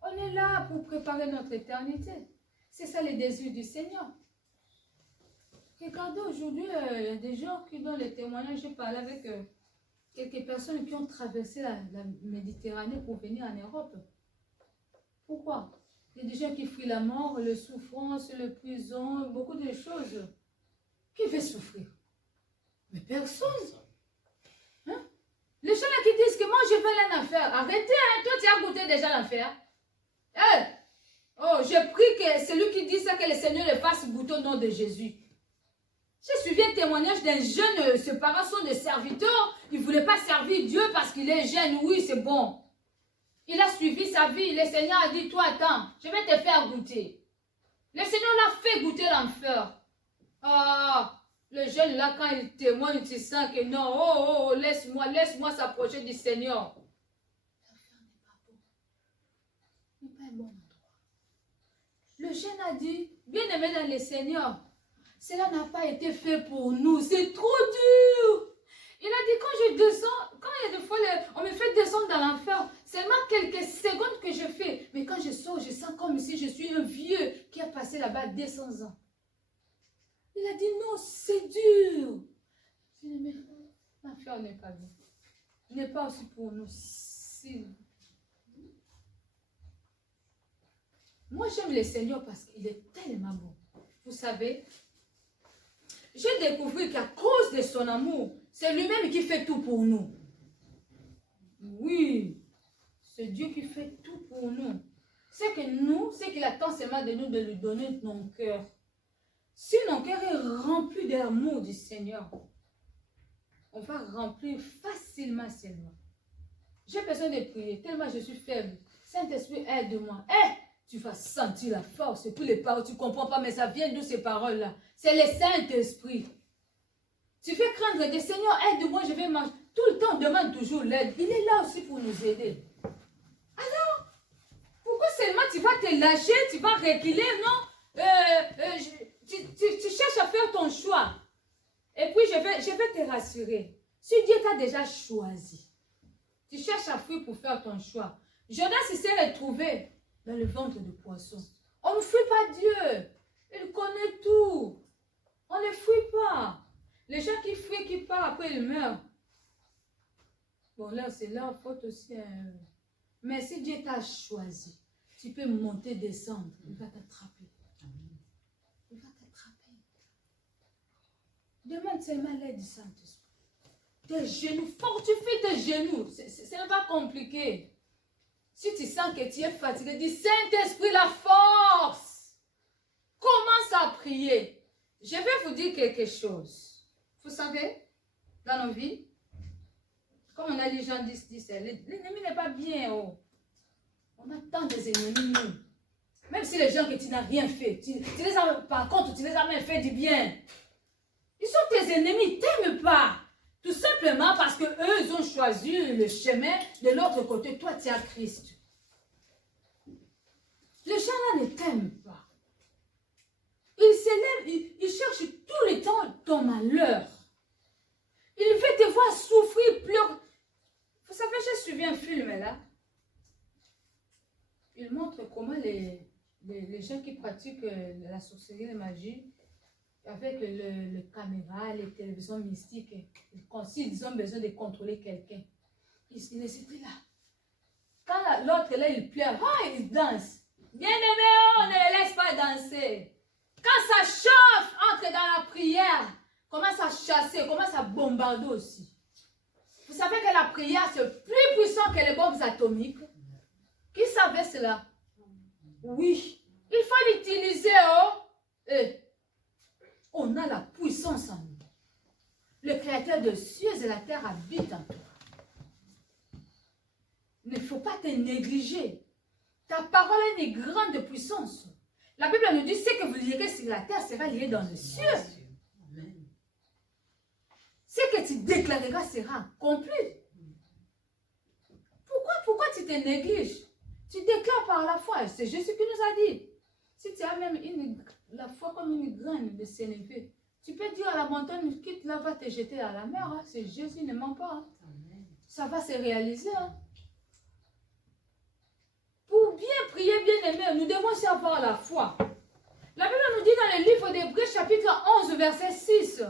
On est là pour préparer notre éternité. C'est ça le désir du Seigneur. Regardez aujourd'hui, il y a des gens qui donnent les témoignages. J'ai parlé avec quelques personnes qui ont traversé la Méditerranée pour venir en Europe. Pourquoi? Il y a des gens qui fuient la mort, la souffrance, la prison, beaucoup de choses. Qui fait souffrir? Mais personne. Hein? Les gens là qui disent que moi je vais aller en enfer. Arrêtez, hein? Toi tu as goûté déjà l'enfer. Hey! Oh, je prie que celui qui dit ça, que le Seigneur le fasse goûter au nom de Jésus. J'ai suivi un témoignage d'un jeune, ses parents sont des serviteurs. Il ne voulait pas servir Dieu parce qu'il est jeune. Oui, c'est bon. Il a suivi sa vie. Le Seigneur a dit, toi, attends, je vais te faire goûter. Le Seigneur l'a fait goûter l'enfer. Ah, le jeune là, quand il témoigne, tu sens que non, laisse-moi s'approcher du Seigneur. L'enfer n'est pas bon. Il n'est pas un bon endroit. Le jeune a dit, bien aimé dans le Seigneur, cela n'a pas été fait pour nous, c'est trop dur. Il a dit, quand je descends, quand il y a des fois, on me fait descendre dans l'enfer, seulement quelques secondes que je fais. Mais quand je sors, je sens comme si je suis un vieux qui a passé là-bas 200 ans. Il a dit, non, c'est dur. Je dis, mais l'enfer n'est pas bien. Il n'est pas aussi pour nous. Moi, j'aime le Seigneur parce qu'il est tellement bon. Vous savez, j'ai découvert qu'à cause de son amour, c'est lui-même qui fait tout pour nous. Oui, c'est Dieu qui fait tout pour nous. C'est que nous, c'est qu'il attend seulement de nous de lui donner nos cœurs. Si nos cœurs est rempli d'amour du Seigneur, on va remplir facilement seulement. J'ai besoin de prier, tellement je suis faible. Saint-Esprit, aide-moi. Tu vas sentir la force. Et puis les paroles, tu ne comprends pas, mais ça vient d'où ces paroles-là? C'est le Saint-Esprit. Tu fais craindre des Seigneur, aide-moi, je vais marcher. Tout le temps, on demande toujours l'aide. Il est là aussi pour nous aider. Alors, pourquoi seulement tu vas te lâcher, tu vas reculer, non? Tu cherches à faire ton choix. Et puis, je vais te rassurer. Si Dieu t'a déjà choisi, tu cherches à fuir pour faire ton choix. Jonas, il s'est retrouvé dans le ventre du poisson. On ne fuit pas Dieu. Il connaît tout. On ne fuit pas. Les gens qui fuient, qui partent, après ils meurent. Bon, là, c'est leur faute aussi. Mais si Dieu t'a choisi, tu peux monter, descendre. Il va t'attraper. Il va t'attraper. Demande seulement l'aide du Saint-Esprit. Tes genoux, fortifie tes genoux. Ce n'est pas compliqué. Si tu sens que tu es fatigué, dis Saint-Esprit, la force. Commence à prier. Je vais vous dire quelque chose. Vous savez, dans nos vies, comme on a lu Jean 10, l'ennemi n'est pas bien. Oh. On a tant des ennemis, nous. Même si les gens que tu n'as rien fait, par contre, tu les as même fait du bien. Ils sont tes ennemis, ils ne t'aiment pas. Tout simplement parce qu'eux, ils ont choisi le chemin de l'autre côté. Toi, tu es à Christ. Les gens-là ne t'aiment pas. Ils s'élèvent, ils cherchent ton malheur. Il veut te voir souffrir, pleurer. Vous savez, j'ai suivi un film là. Il montre comment les gens qui pratiquent la sorcellerie et la magie, avec le caméra, les télévisions mystiques, s'ils ont besoin de contrôler quelqu'un, ils étaient là. Quand l'autre là, il pleure, il danse. Bien aimé, on ne les laisse pas danser. Quand ça chauffe, entre dans la prière, commence à chasser, commence à bombarder aussi. Vous savez que la prière, c'est plus puissant que les bombes atomiques. Qui savait cela? Oui. Il faut l'utiliser, on a la puissance en nous. Le Créateur des cieux et la terre habite en toi. Il ne faut pas te négliger. Ta parole est une grande puissance. La Bible nous dit, ce que vous lirez sur la terre sera lié dans les cieux. Ce que tu déclareras sera accompli. Pourquoi tu te négliges? Tu déclares par la foi. C'est Jésus qui nous a dit. Si tu as même la foi comme une graine de sénévé, tu peux dire à la montagne, quitte là, va te jeter à la mer. C'est Jésus, ne ment pas. Ça va se réaliser. Pour bien prier, bien aimé, nous devons aussi avoir la foi. La Bible nous dit dans le livre d'Hébreux, chapitre 11, verset 6,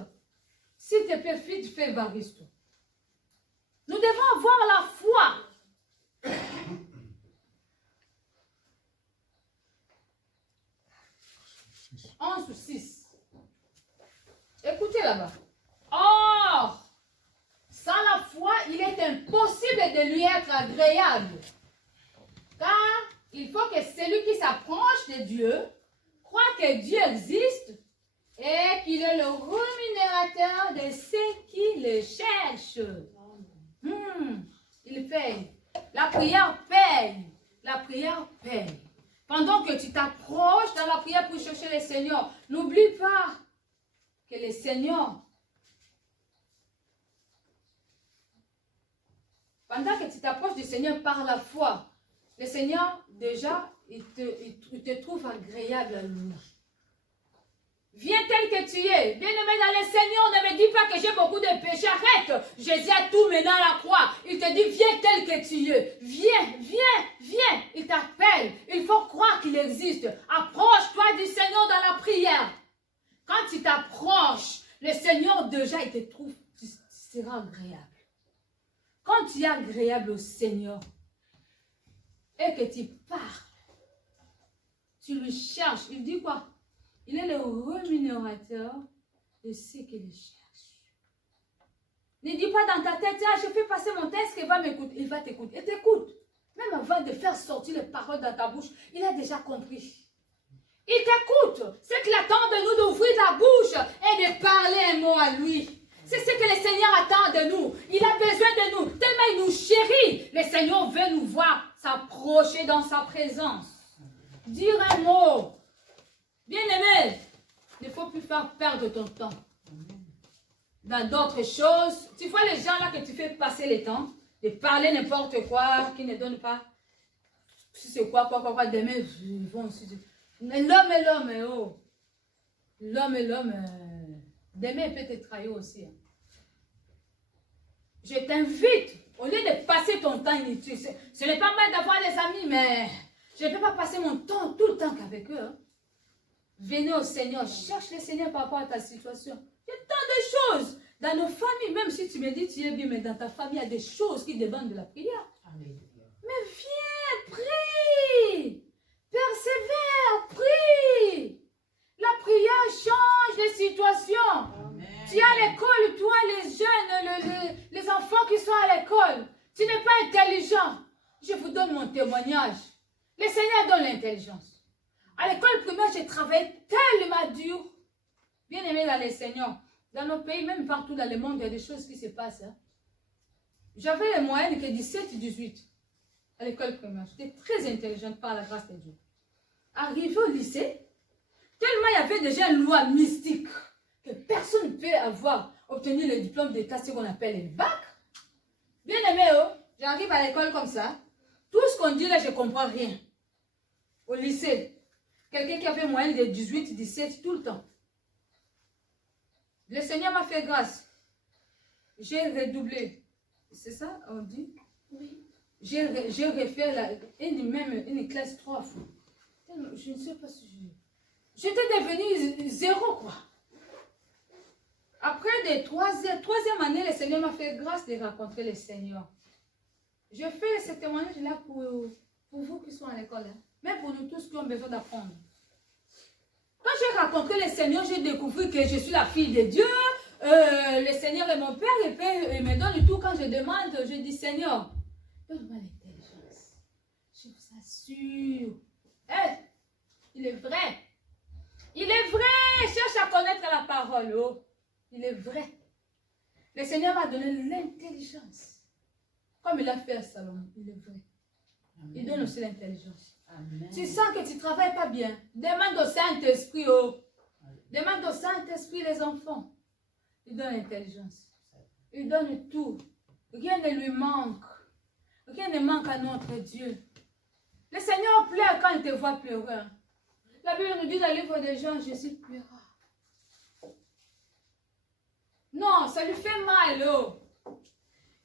si tes perfides, fais varisto. Nous devons avoir la foi. 11:6. Écoutez là-bas. Or, sans la foi, il est impossible de lui être agréable. Car il faut que celui qui s'approche de Dieu croit que Dieu existe et qu'il est le rémunérateur de ceux qui le cherchent. Il paye. La prière paye. La prière paye. Pendant que tu t'approches dans la prière pour chercher le Seigneur, n'oublie pas que le Seigneur, pendant que tu t'approches du Seigneur par la foi, le Seigneur, déjà, il te trouve agréable à lui. Viens tel que tu es. Bien-aimé dans le Seigneur, ne me dis pas que j'ai beaucoup de péchés. Arrête. Jésus a tout mené à la croix. Il te dit, viens tel que tu es. Viens, viens, viens. Il t'appelle. Il faut croire qu'il existe. Approche-toi du Seigneur dans la prière. Quand tu t'approches, le Seigneur déjà, il te trouve, tu seras agréable. Quand tu es agréable au Seigneur et que tu pars, tu le cherches. Il dit quoi? Il est le rémunérateur de ceux qui le cherchent. Ne dis pas dans ta tête, je fais passer mon texte, qu'il va m'écouter. Il va t'écouter. Il t'écoute. Même avant de faire sortir les paroles dans ta bouche, il a déjà compris. Il t'écoute. Ce qu'il attend de nous d'ouvrir la bouche et de parler un mot à lui. C'est ce que le Seigneur attend de nous. Il a besoin de nous. Tellement il nous chérit. Le Seigneur veut nous voir s'approcher dans sa présence. Dire un mot. Bien-aimé, il ne faut plus faire perdre ton temps. Dans d'autres choses, tu vois les gens là que tu fais passer le temps, de parler n'importe quoi, qui ne donnent pas. Si c'est quoi, demain, ils vont aussi dire. Mais l'homme et l'homme, oh. L'homme et l'homme, demain il peut te trahir aussi. Je t'invite, au lieu de passer ton temps inutile, ce n'est pas mal d'avoir des amis, mais je ne peux pas passer mon temps tout le temps qu'avec eux. Venez au Seigneur, cherche le Seigneur par rapport à ta situation. Il y a tant de choses. Dans nos familles, même si tu me dis tu es bien, mais dans ta famille, il y a des choses qui demandent de la prière. Amen. Mais viens, prie. Persévère, prie. La prière change les situations. Amen. Tu es à l'école, toi, les jeunes, les enfants qui sont à l'école. Tu n'es pas intelligent. Je vous donne mon témoignage. Le Seigneur donne l'intelligence. À l'école primaire, j'ai travaillé tellement dur. Bien aimé dans les Seigneurs. Dans nos pays, même partout dans le monde, il y a des choses qui se passent. J'avais les moyennes que 17-18 à l'école primaire. J'étais très intelligente par la grâce de Dieu. Arrivé au lycée, tellement il y avait déjà une loi mystique que personne ne peut avoir obtenu le diplôme d'état, ce qu'on appelle le bac. Bien aimé, j'arrive à l'école comme ça. Tout ce qu'on dit là, je ne comprends rien. Au lycée, quelqu'un qui avait moyenne de 18, 17 tout le temps. Le Seigneur m'a fait grâce. J'ai redoublé. C'est ça, on dit? Oui. J'ai refait une classe 3 fois. Je ne sais pas si j'étais devenue 0, quoi. Après des troisième année, le Seigneur m'a fait grâce de rencontrer le Seigneur. Je fais ce témoignage-là pour vous qui sont à l'école, hein, mais pour nous tous qui ont besoin d'apprendre. Quand j'ai rencontré le Seigneur, j'ai découvert que je suis la fille de Dieu. Le Seigneur est mon Père, et Père il me donne tout. Quand je demande, je dis Seigneur, donne-moi l'intelligence. Je vous assure. Il est vrai. Il est vrai. Cherche à connaître la parole. Oh. Il est vrai. Le Seigneur m'a donné l'intelligence. Comme il a fait à Salomon. Il est vrai. Amen. Il donne aussi l'intelligence. Tu sens que tu ne travailles pas bien. Demande au Saint-Esprit. Oh. Demande au Saint-Esprit les enfants. Il donne l'intelligence. Il donne tout. Rien ne lui manque. Rien ne manque à notre Dieu. Le Seigneur pleure quand il te voit pleurer. La Bible nous dit dans le livre des gens, Jésus pleura. Non, ça lui fait mal. Oh.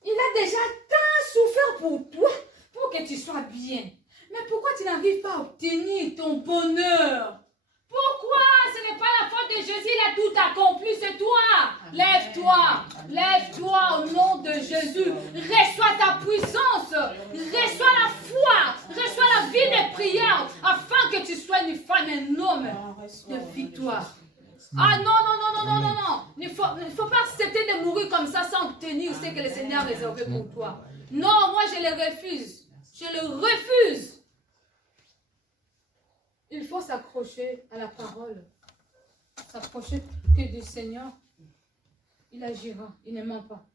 Il a déjà tant souffert pour toi, pour que tu sois bien. Mais pourquoi tu n'arrives pas à obtenir ton bonheur? Pourquoi? Ce n'est pas la faute de Jésus, il a tout accompli, c'est toi. Lève-toi, lève-toi au nom de Jésus. Reçois ta puissance, reçois la foi, reçois la vie de prière, afin que tu sois une femme, un homme de victoire. Ah non, non, non, non, non, non, non. Il ne faut pas accepter de mourir comme ça sans obtenir ce que le Seigneur a réservé pour toi. Non, moi je le refuse. Je le refuse. Il faut s'accrocher à la parole. S'approcher que du Seigneur. Il agira. Il ne ment pas.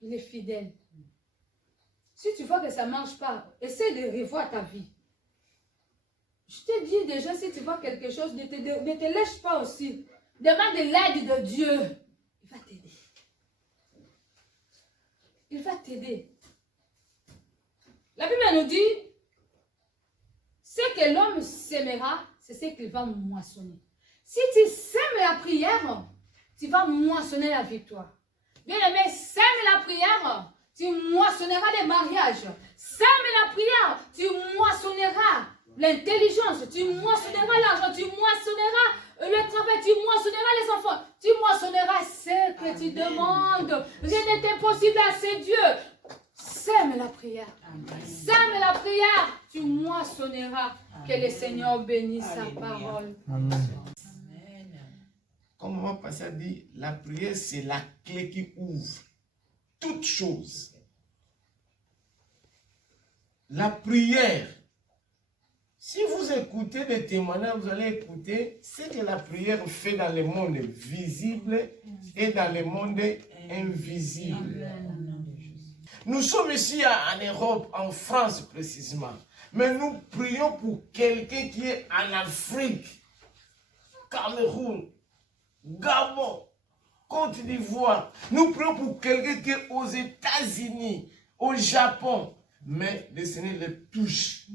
Il est fidèle. Si tu vois que ça ne marche pas, essaie de revoir ta vie. Je t'ai dit déjà, si tu vois quelque chose, ne te lâche pas aussi. Demande l'aide de Dieu. Il va t'aider. Il va t'aider. La Bible nous dit, ce que l'homme sèmera, c'est ce qu'il va moissonner. Si tu sèmes la prière, tu vas moissonner la victoire. Bien aimé, sème la prière, tu moissonneras les mariages. Sème la prière, tu moissonneras l'intelligence, tu moissonneras l'argent, tu moissonneras le travail, tu moissonneras les enfants, tu moissonneras ce que tu demandes. Rien n'est impossible à ces dieux. Sème la prière. Sème la prière, tu moissonneras. Que le Seigneur bénisse sa parole. Amen. Comme mon pasteur dit, la prière c'est la clé qui ouvre toutes choses. La prière, si vous écoutez des témoignages, vous allez écouter ce que la prière fait dans le monde visible et dans le monde invisible. Nous sommes ici en Europe, en France précisément, mais nous prions pour quelqu'un qui est en Afrique, Cameroun, Gabon, Côte d'Ivoire. Nous prions pour quelqu'un qui est aux États-Unis, au Japon, mais le Seigneur le touche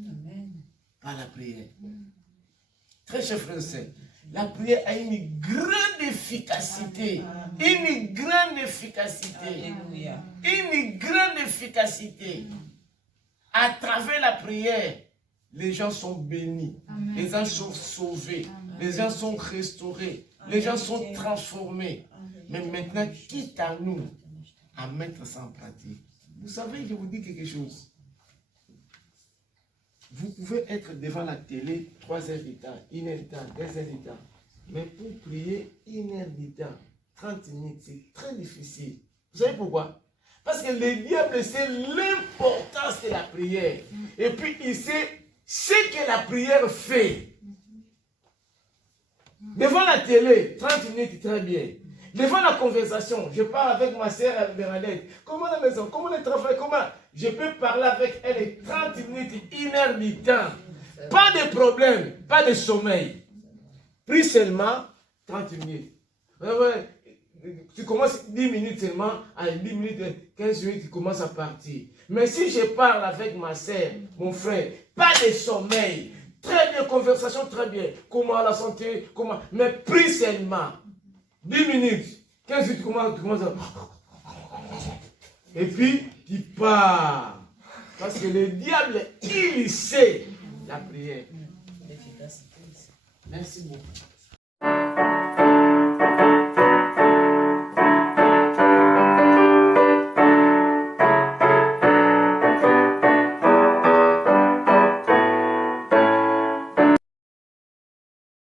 par la prière. Très cher frère et sœur, la prière a une grande efficacité. Une grande efficacité. Une grande efficacité. À travers la prière, les gens sont bénis. Amen. Les gens sont sauvés. Amen. Les gens sont restaurés. Amen. Les gens sont transformés. Amen. Mais maintenant, quitte à nous à mettre ça en pratique. Vous savez, je vous dis quelque chose. Vous pouvez être devant la télé 3 heures du temps, 1 heure du temps, 2 heures du temps. Mais pour prier 1 heure du temps, 30 minutes, c'est très difficile. Vous savez pourquoi? Parce que le diable sait l'importance de la prière. Et puis il sait ce que la prière fait. Devant la télé, 30 minutes, très bien. Devant la conversation, je parle avec ma sœur Bernadette. Comment la maison? Comment le travail? Comment? Je peux parler avec elle 30 minutes, 1 heure du temps. Pas de problème, pas de sommeil. Pris seulement 30 minutes. Tu commences 10 minutes seulement, à 10 minutes, 15 minutes, tu commences à partir. Mais si je parle avec ma sœur, mon frère, pas de sommeil, très bien, conversation très bien. Comment la santé? Comment? Mais pris seulement. 10 minutes, 15 minutes, tu commences à... Et puis, tu pars. Parce que le diable, il sait la prière. L'efficacité. Merci beaucoup.